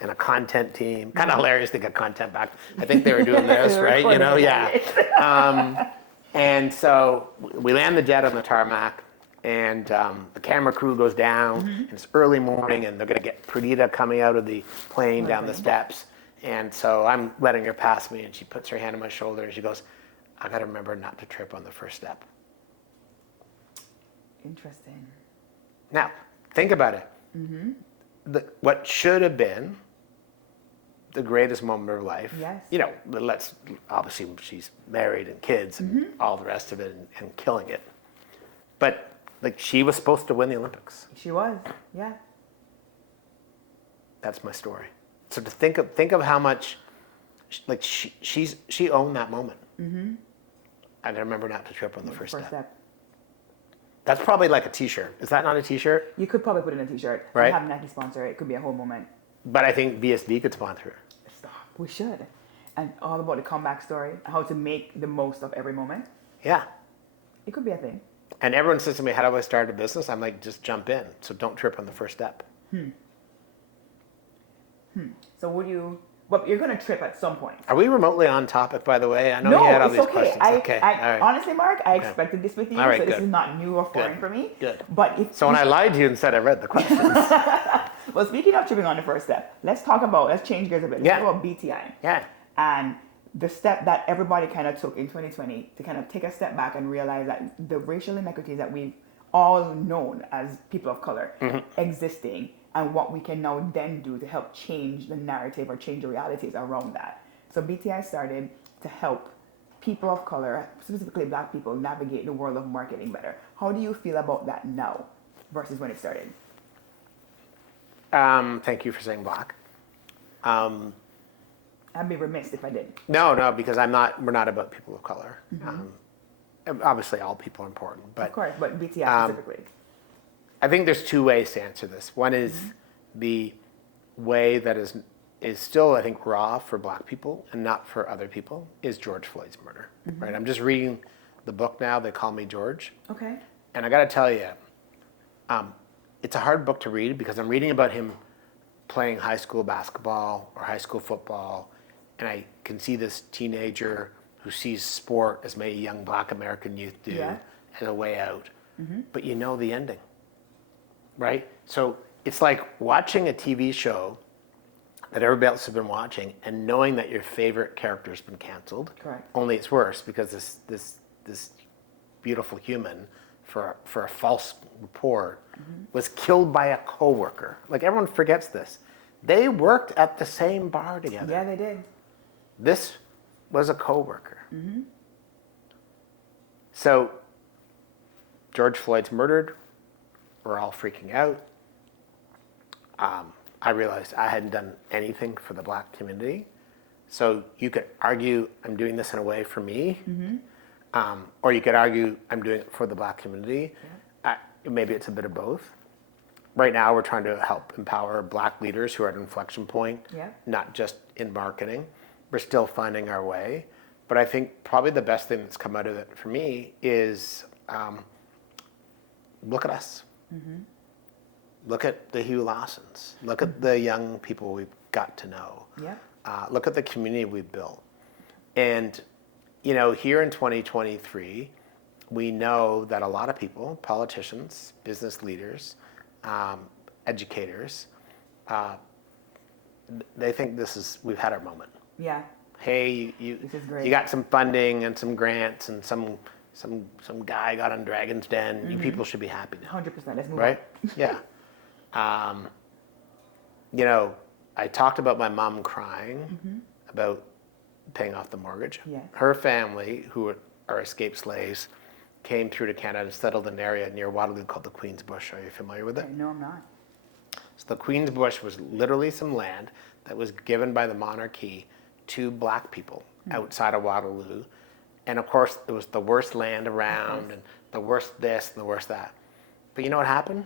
a content team. Kind of hilarious to get content back. I think they were doing this, right? You know, yeah. And so we land the jet on the tarmac, and the camera crew goes down, and it's early morning, and they're going to get Perdita coming out of the plane down the steps. And so I'm letting her pass me, and she puts her hand on my shoulder, and she goes, I got to remember not to trip on the first step. Interesting. Now, think about it. What should have been the greatest moment of her life, you know, obviously she's married and kids and all the rest of it and killing it. But like she was supposed to win the Olympics. She was, yeah. That's my story. So to think of how much, like she owned that moment. And I remember not to trip on the first step. That's probably like a T-shirt. Is that not a T-shirt? You could probably put it in a T-shirt. Right. And have Nike sponsor it. It could be a whole moment. But I think BSB could sponsor it. Stop. We should. And all about the comeback story, how to make the most of every moment. Yeah. It could be a thing. And everyone says to me, how do I start a business? I'm like, just jump in. So don't trip on the first step. So but you're going to trip at some point. Are we remotely on topic, by the way? I know No, you had all it's these okay. questions. All right. Honestly, Mark, I expected this with you, All right, so this good. is not new or foreign for me. Good. But So when I lied to you and said I read the questions. well, speaking of tripping on the first step, let's change gears a bit. Let's talk about BTI. Yeah. And the step that everybody kind of took in 2020 to kind of take a step back and realize that the racial inequities that we've all known as people of color existing, and what we can now then do to help change the narrative or change the realities around that. So BTI started to help people of color, specifically Black people, navigate the world of marketing better. How do you feel about that now versus when it started? Thank you for saying Black. I'd be remiss if I didn't. No, because we're not about people of color. Obviously, all people are important, but Of course, but BTS specifically. I think there's two ways to answer this. One is the way that is still, I think, raw for Black people and not for other people is George Floyd's murder. Right? I'm just reading the book now. They Call Me George. Okay. And I got to tell you, it's a hard book to read because I'm reading about him playing high school basketball or high school football, and I can see this teenager who sees sport, as many young Black American youth do, as a way out. But you know the ending, right? So it's like watching a TV show that everybody else has been watching and knowing that your favorite character has been canceled. Correct. Only it's worse because this beautiful human, for a false report, was killed by a coworker. Like, everyone forgets this. They worked at the same bar together. Yeah, they did. This was a coworker. So George Floyd's murdered. We're all freaking out. I realized I hadn't done anything for the Black community. So you could argue I'm doing this in a way for me, or you could argue I'm doing it for the Black community. Maybe it's a bit of both. Right now, we're trying to help empower Black leaders who are at an inflection point, not just in marketing. We're still finding our way. But I think probably the best thing that's come out of it for me is look at us. Look at the Hugh Lawsons. Look at the young people we've got to know. Look at the community we've built. And, here in 2023, we know that a lot of people, politicians, business leaders, educators, they think we've had our moment. Yeah. Hey, you got some funding and some grants and some guy got on Dragon's Den. You people should be happy now. 100%. Let's move right? on. Yeah. I talked about my mom crying about paying off the mortgage. Her family, who are escaped slaves, came through to Canada and settled in an area near Waterloo called the Queen's Bush. Are you familiar with it? No, I'm not. So the Queen's Bush was literally some land that was given by the monarchy to Black people outside of Waterloo. And of course, it was the worst land around and the worst this and the worst that. But you know what happened?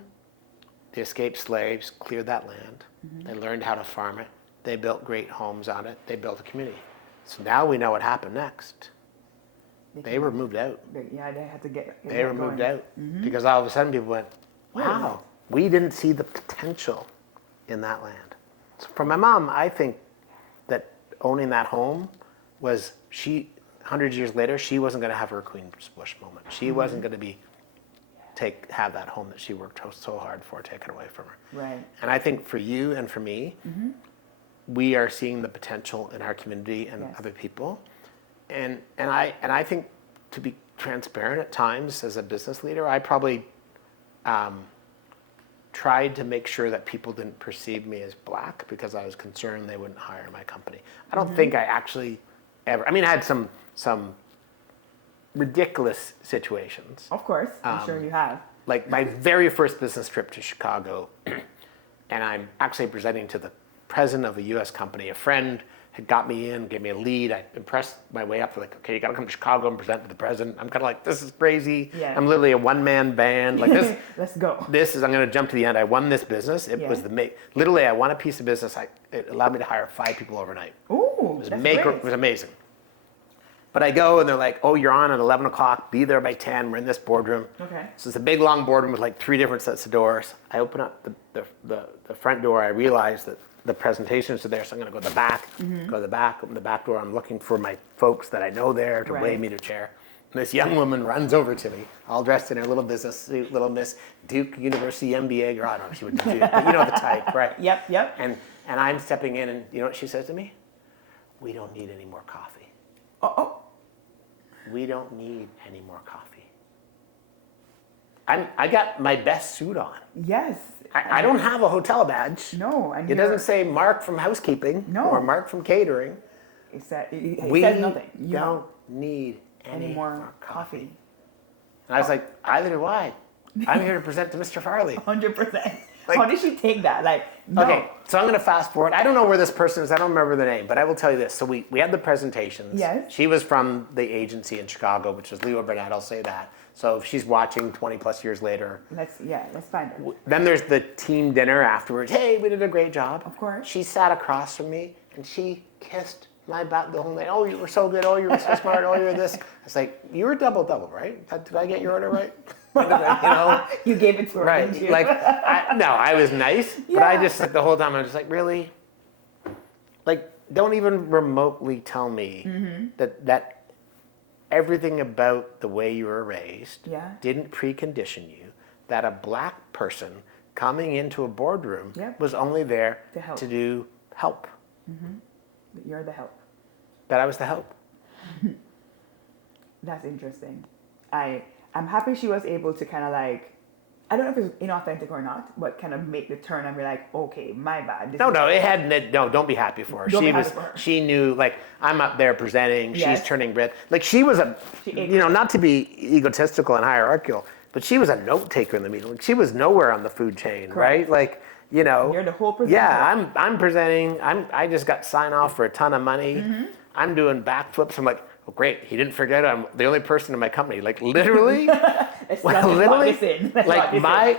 The escaped slaves cleared that land. They learned how to farm it. They built great homes on it. They built a community. So now we know what happened next. They were moved out. They had to get They were moved out because all of a sudden people went, wow, we didn't see the potential in that land. So for my mom, I think that owning that home was 100 years later, she wasn't going to have her Queen's Bush moment. She wasn't going to have that home that she worked so hard for taken away from her. Right. And I think for you and for me, we are seeing the potential in our community and other people. And I think, to be transparent at times as a business leader, I probably tried to make sure that people didn't perceive me as Black because I was concerned they wouldn't hire my company. I don't think I actually ever. I mean, I had some ridiculous situations. Of course, I'm sure you have. Like my very first business trip to Chicago, and I'm actually presenting to the president of a U.S. company. A friend had got me in, gave me a lead. I impressed my way up. They're like, okay, you got to come to Chicago and present to the president. I'm kind of like, this is crazy. I'm literally a one-man band. Like this. Let's go. I'm going to jump to the end. I won this business. It was literally, I won a piece of business. It allowed me to hire 5 people overnight. Ooh, It was amazing. But I go and they're like, oh, you're on at 11 o'clock. Be there by 10. We're in this boardroom. Okay. So it's a big, long boardroom with like 3 different sets of doors. I open up the front door. I realize that the presentations are there, so I'm going to go to the back. Go to the back, open the back door. I'm looking for my folks that I know there to wave me to a chair. And this young woman runs over to me, all dressed in her little business suit, little Miss Duke University MBA girl. I don't know if she would do Duke, but you know the type, right? Yep. And I'm stepping in, and you know what she says to me? We don't need any more coffee. We don't need any more coffee. I got my best suit on. Yes. I don't have a hotel badge. No. It doesn't say Mark from housekeeping or Mark from catering. It says nothing. We don't need any more coffee. And I was like, either do I. I'm here to present to Mr. Farley. 100%. How did she take that? Like, no. Okay, so I'm going to fast forward. I don't know where this person is. I don't remember the name, but I will tell you this. So we had the presentations. Yes. She was from the agency in Chicago, which was Leo Burnett, I'll say that. So if she's watching 20 plus years later. Let's find her. Then there's the team dinner afterwards. Hey, we did a great job. Of course. She sat across from me and she kissed my butt the whole night. Oh, you were so good. Oh, you were so smart. Oh, you were this. I was like, you were double, right? Did I get your order right? You know? You gave it to her, Right. didn't you? Like, I was nice, but I just, like, the whole time I was just like, really? Like, don't even remotely tell me that everything about the way you were raised didn't precondition you, that a black person coming into a boardroom was only there to do help. You're the help. That I was the help. That's interesting. I'm happy she was able to kind of like, I don't know if it's inauthentic or not, but kind of make the turn and be like, okay, my bad. Don't be happy for her. She knew, like, I'm up there presenting, she's turning red. Like, she was not to be egotistical and hierarchical, but she was a note taker in the meeting. Like, she was nowhere on the food chain, right? Like, you know. You're the whole presenter. Yeah, I'm presenting. I just got sign off for a ton of money. I'm doing backflips. I'm like, oh, great. He didn't forget I'm the only person in my company. Like, literally,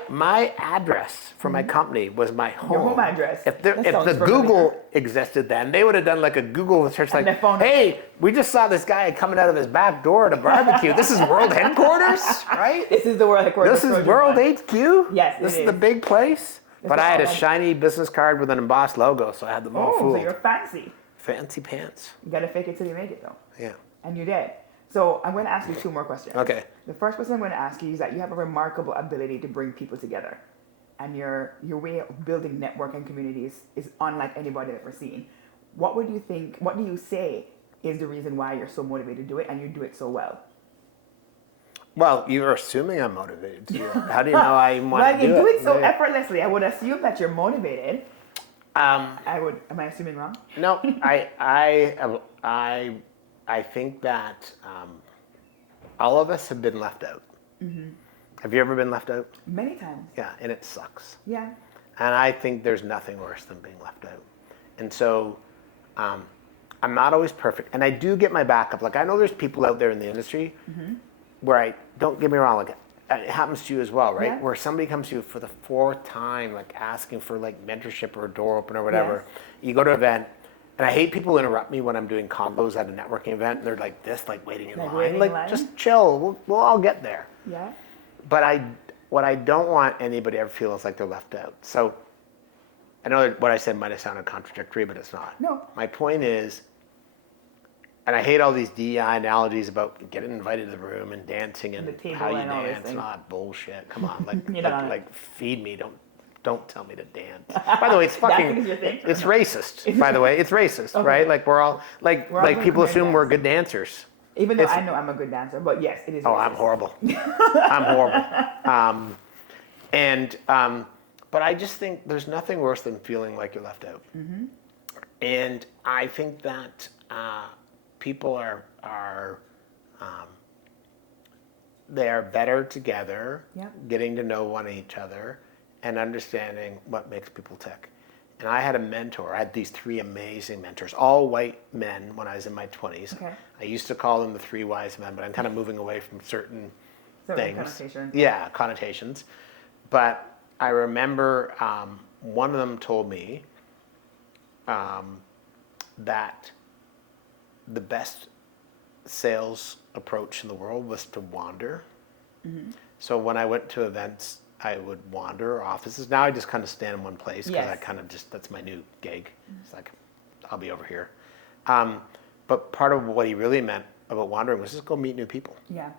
my address for my company was my home. Your home address. If the Google existed then, they would have done like a Google search, like, hey, we just saw this guy coming out of his back door at a barbecue. This is world headquarters, right? This is the world headquarters. This is World HQ? Yes, This is the big place? But I had a shiny business card with an embossed logo, so I had them all fooled. So you're fancy. Fancy pants. You gotta fake it till you make it, though. Yeah. And you did. So I'm going to ask you 2 more questions. Okay. The first question I'm going to ask you is that you have a remarkable ability to bring people together, and your way of building network and communities is unlike anybody I've ever seen. What do you say is the reason why you're so motivated to do it, and you do it so well? Well, you're assuming I'm motivated to do it. How do you know I want to do it? Well, you do it so effortlessly. I would assume that you're motivated. Am I assuming wrong? No, I think that all of us have been left out. Have you ever been left out? Many times. Yeah, and it sucks. Yeah. And I think there's nothing worse than being left out. And so I'm not always perfect. And I do get my back up. Like, I know there's people out there in the industry where don't get me wrong, like, it happens to you as well, right? Yeah. Where somebody comes to you for the 4th time, like asking for like mentorship or a door opener or whatever. Yes. You go to an event, and I hate people interrupt me when I'm doing combos at a networking event. And they're like this, like waiting in line. Like, just chill. We'll all get there. Yeah. But what I don't want anybody to ever feel is like they're left out. So I know that what I said might have sounded contradictory, but it's not. No. My point is, and I hate all these DEI analogies about getting invited to the room and dancing and how you dance. It's not bullshit. Come on, like feed me. Don't tell me to dance. By the way, it's fucking. It's racist. By the way, it's racist, right? Like we're all like people assume we're good dancers. Even though I know I'm a good dancer, but yes, it is. Oh, racist. I'm horrible. I'm horrible. But I just think there's nothing worse than feeling like you're left out. And I think that. People are they are better together, getting to know each other, and understanding what makes people tick. And I had a mentor. I had these 3 amazing mentors, all white men when I was in my 20s. Okay. I used to call them the 3 wise men, but I'm kind of moving away from certain things. Connotations. Yeah, connotations. But I remember one of them told me that the best sales approach in the world was to wander. So when I went to events, I would wander offices. Now I just kind of stand in one place because I kind of that's my new gig. It's like, I'll be over here. But part of what he really meant about wandering was just go meet new people. Yeah,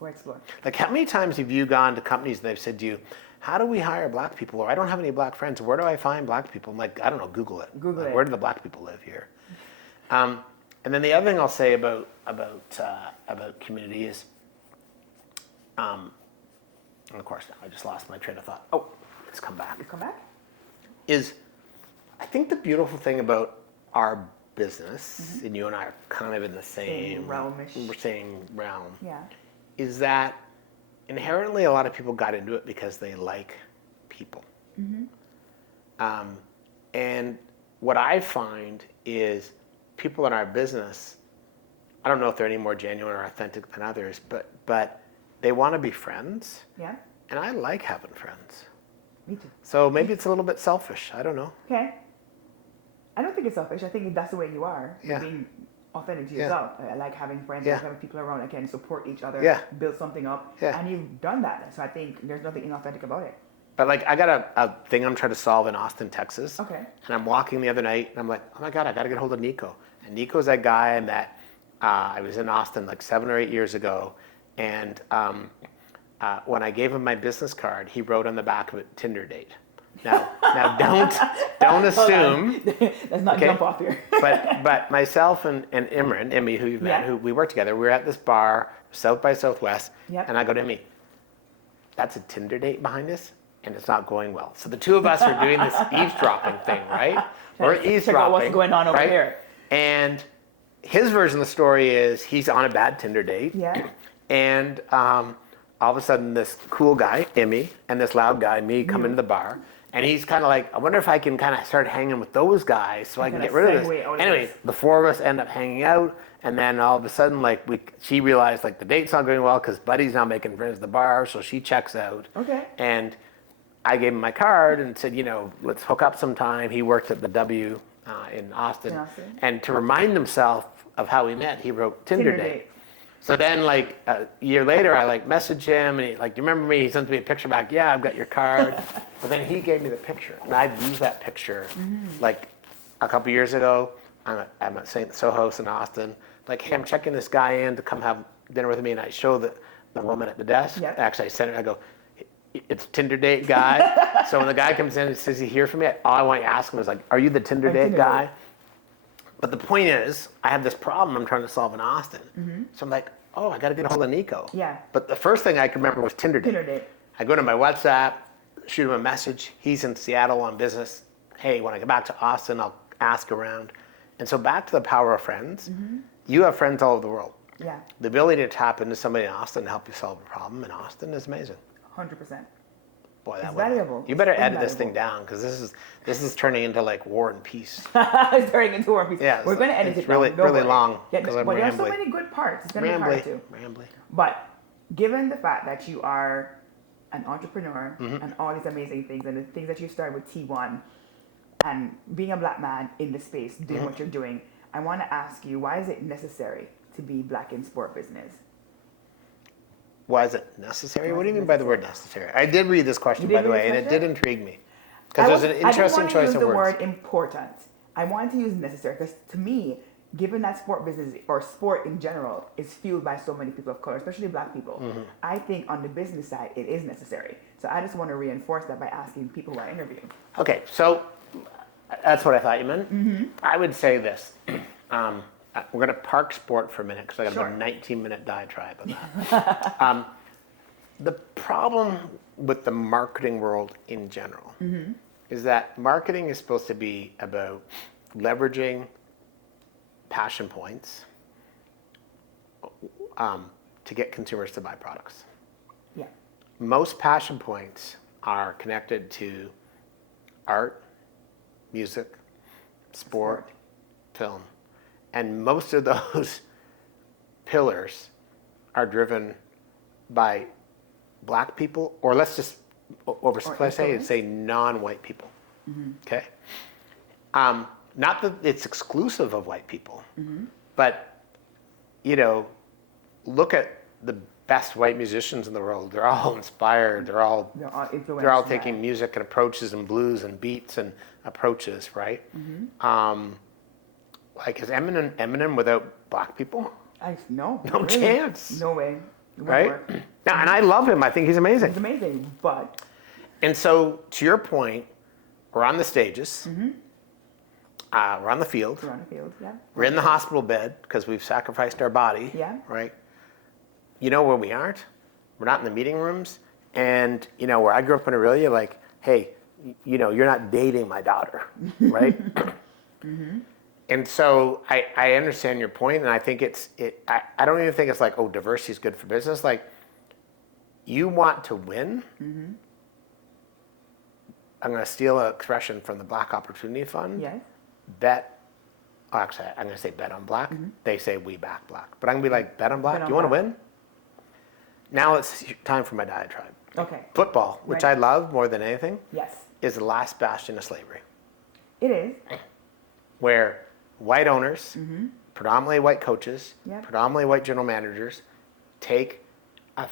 or explore. Like, how many times have you gone to companies and they've said to you, how do we hire black people? Or I don't have any black friends. Where do I find black people? I'm like, I don't know, Google it. Where do the black people live here? And then the other thing I'll say about community is, and of course now I just lost my train of thought. Oh, it's come back. It's come back. Is I think the beautiful thing about our business, and you and I are kind of in the same realm, is that inherently a lot of people got into it because they like people. And what I find is people in our business, I don't know if they're any more genuine or authentic than others, but they want to be friends. Yeah. And I like having friends. Me too. So maybe it's a little bit selfish. I don't know. Okay. I don't think it's selfish. I think that's the way you are. Yeah. Being authentic to Yeah. yourself. I like having friends. I Yeah. like having people around that can support each other. Yeah. Build something up. Yeah. And you've done that. So I think there's nothing inauthentic about it. But like I got a thing I'm trying to solve in Austin, Texas. Okay. And I'm walking the other night and I'm like, oh my God, I got to get a hold of Nico. And Nico's that guy I met. I was in Austin like 7 or 8 years ago. And when I gave him my business card, he wrote on the back of it, Tinder date. Now don't assume. Let's not jump off here. but myself and Immi, who you've met, who we work together, we were at this bar, South by Southwest, Yep. and I go to Immi, that's a Tinder date behind us, and it's not going well. So the two of us are doing this eavesdropping thing, right? We're eavesdropping. Check out what's going on over here. And his version of the story is he's on a bad Tinder date. Yeah. And all of a sudden, this cool guy, Immi, and this loud guy, me, come into the bar. And he's kind of like, I wonder if I can kind of start hanging with those guys so I can get rid of this. Anyway, the four of us end up hanging out. And then all of a sudden, like she realized like the date's not going well because Buddy's not making friends at the bar. So she checks out. Okay. And I gave him my card and said, let's hook up sometime. He worked at the W in Austin. And to remind himself of how we met, he wrote Tinder date. So then, like a year later, I like messaged him, and he like, "Do you remember me?" He sent me a picture back. Yeah, I've got your card. But then he gave me the picture, and I've used that picture like a couple years ago. I'm at St. Soho's in Austin. Like, hey, I'm checking this guy in to come have dinner with me, and I show the woman at the desk. Yep. Actually, I sent it. I go, "It's Tinder date guy." So when the guy comes in and says he hear from me, all I want to ask him is like, "Are you the Tinder date guy?" But the point is, I have this problem I'm trying to solve in Austin. So I'm like, oh, I got to get a hold of Nico. Yeah. But the first thing I can remember was Tinder date. I go to my WhatsApp, shoot him a message. He's in Seattle on business. Hey, when I get back to Austin, I'll ask around. And so back to the power of friends. You have friends all over the world. Yeah. The ability to tap into somebody in Austin and help you solve a problem in Austin is amazing. 100%. Boy, It's valuable. You better edit this thing down because this is turning into like War and Peace. It's turning into War and Peace. Yeah, we're going to edit it really, down. really long. Yeah, because I'm but there's so rambling. many good parts. It's going to be hard too. Rambly. But given the fact that you are an entrepreneur and all these amazing things and the things that you started with T1 and being a black man in the space, doing what you're doing, I want to ask you, why is it necessary to be black in sport business? Why is it necessary? What do you mean by the word necessary? I did read this question, by the way, and it did intrigue me. Because there's an interesting choice of words. I didn't want to use the word important. I wanted to use necessary because to me, given that sport business or sport in general is fueled by so many people of color, especially black people, I think on the business side, it is necessary. So I just want to reinforce that by asking people who I interview. Okay, so that's what I thought you meant. I would say this. We're going to park sport for a minute because I got about a 19-minute diatribe on that. The problem with the marketing world in general is that marketing is supposed to be about leveraging passion points to get consumers to buy products. Yeah. Most passion points are connected to art, music, sport, film. And most of those pillars are driven by black people, or let's just say non-white people. Okay? Not that it's exclusive of white people, but look at the best white musicians in the world. They're all inspired. They're all taking music and approaches and blues and beats and approaches, right? Like, is Eminem without black people? No chance. No way. Right? Now, and I love him. I think he's amazing. He's amazing, but... And so, to your point, we're on the stages. We're on the field. We're on the field, yeah. We're in the hospital bed because we've sacrificed our body. Yeah. Right? You know where we aren't? We're not in the meeting rooms. And, where I grew up in Aurelia, like, hey, you're not dating my daughter, right? And so I understand your point, and I think I don't even think it's like, oh, diversity is good for business. Like, you want to win, I'm going to steal an expression from the Black Opportunity Fund. Yes. Actually, I'm going to say bet on black. They say we back black. But I'm going to be like, bet on black? You want to win? Now it's time for my diatribe. Okay. Football, which I love more than anything, Yes. is the last bastion of slavery. It is. Where white owners, predominantly white coaches, predominantly white general managers, take a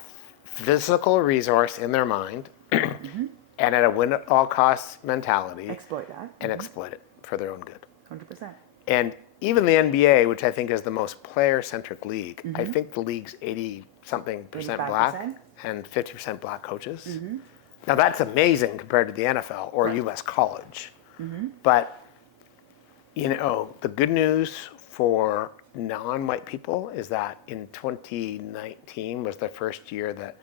physical resource in their mind and at a win-at-all-costs mentality Exploit that. and exploit it for their own good. 100%. And even the NBA, which I think is the most player-centric league, I think the league's 80-something% black 85%? and 50% black coaches. Now that's amazing compared to the NFL or U.S. college. But, you know, the good news for non-white people is that in 2019 was the first year that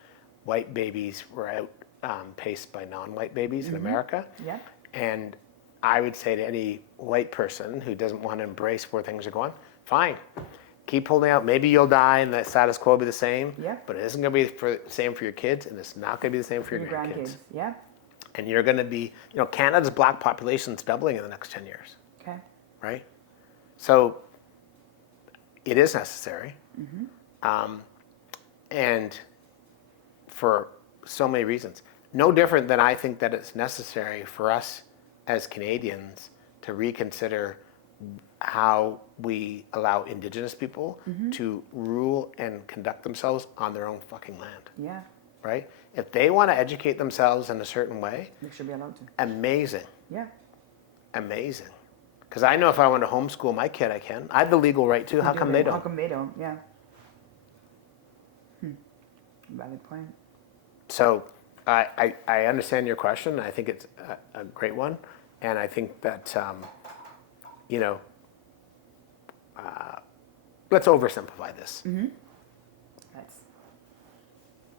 white babies were outpaced by non-white babies in America. Yeah. And I would say to any white person who doesn't want to embrace where things are going, fine, keep holding out. Maybe you'll die and the status quo will be the same, but it isn't going to be the same for your kids, and it's not going to be the same for your grandkids. Yeah. And you're going to be, you know, Canada's black population is doubling in the next 10 years. Okay. Right? So it is necessary. And for so many reasons. No different than I think that it's necessary for us as Canadians to reconsider how we allow Indigenous people to rule and conduct themselves on their own fucking land. Yeah. Right? If they want to educate themselves in a certain way, They should be allowed to. amazing. Yeah. Amazing. Because I know if I want to homeschool my kid, I can. I have the legal right to. How come they How don't? come they don't? Yeah. Valid point. So I understand your question. I think it's a great one. And I think that, you know, let's oversimplify this. That's,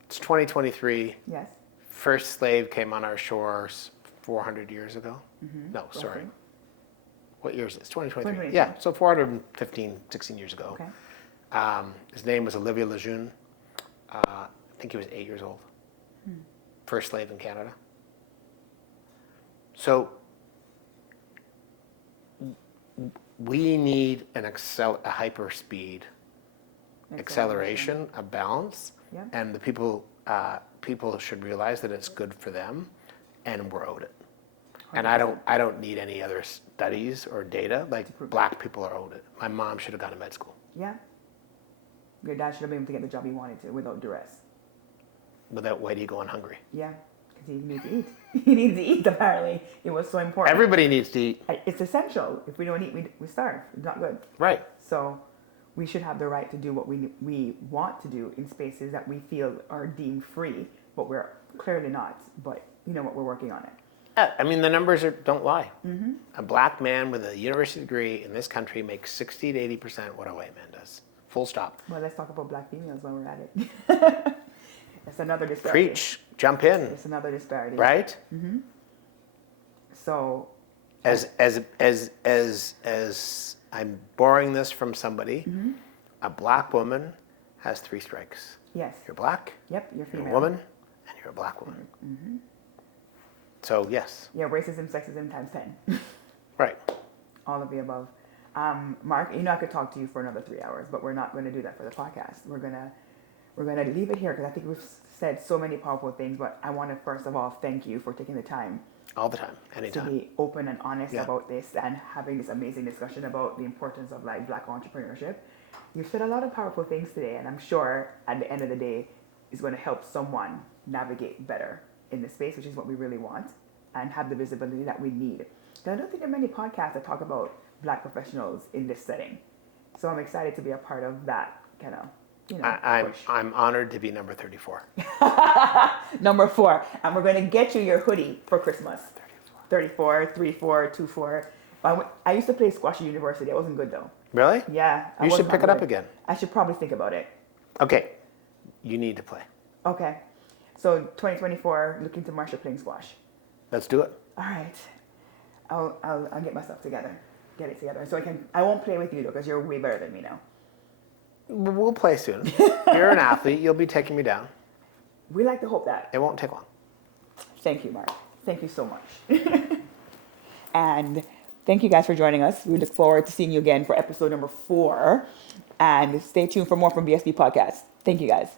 It's 2023. yes. First slave came on our shores 400 years ago. No, sorry. Roughly. What year is it? It's 2023. 2023. Yeah, so 415, 16 years ago. Okay. His name was Olivier Lejeune. I think he was 8 years old. First slave in Canada. So we need a hyper speed acceleration, a balance, and the people should realize that it's good for them, and we're owed it. And I don't need any other studies or data. Like black people are owed it. My mom should have gone to med school. Yeah. Your dad should have been able to get the job he wanted to without duress. Without Whitey going hungry. Yeah, because he needs to eat. He needs to eat, apparently. It was so important. Everybody needs to eat. It's essential. If we don't eat, we starve. It's not good. Right. So we should have the right to do what we want to do in spaces that we feel are deemed free, but we're clearly not. But you know what, we're working on it. Yeah, I mean, the numbers don't lie. A black man with a university degree in this country makes 60 to 80% what a white man does. Full stop. Well, let's talk about black females while we're at it. That's another disparity. Preach. Jump in. It's another disparity. Right? So As I'm borrowing this from somebody, a black woman has 3 strikes. yes. You're black, Yep, you're you're female. a woman, and you're a black woman. So yes. Yeah, racism, sexism times 10. Right. All of the above. Mark, you know I could talk to you for another 3 hours, but we're not going to do that for the podcast. We're gonna leave it here because I think we've said so many powerful things. But I want to first of all thank you for taking the time All the time. to Anytime. be open and honest Yeah. about this and having this amazing discussion about the importance of like black entrepreneurship. You've said a lot of powerful things today, and I'm sure at the end of the day, it's going to help someone navigate better in the space, which is what we really want, and have the visibility that we need. And I don't think there are many podcasts that talk about black professionals in this setting. So I'm excited to be a part of that kind of, you know, push. I'm honored to be number 34. Number 4. And we're going to get you your hoodie for Christmas. 34, 34, 24. I used to play squash at university. It wasn't good though. Really? Yeah. You should pick it up again. I should probably think about it. Okay. You need to play. Okay. So 2024, looking to Marsha playing squash. Let's do it. All right. I'll get myself together. Get it together. So I won't play with you though, because you're way better than me now. We'll play soon. You're an athlete. You'll be taking me down. We like to hope that. It won't take long. Thank you, Mark. Thank you so much. And thank you guys for joining us. We look forward to seeing you again for episode number 4. And stay tuned for more from BSB Podcast. Thank you guys.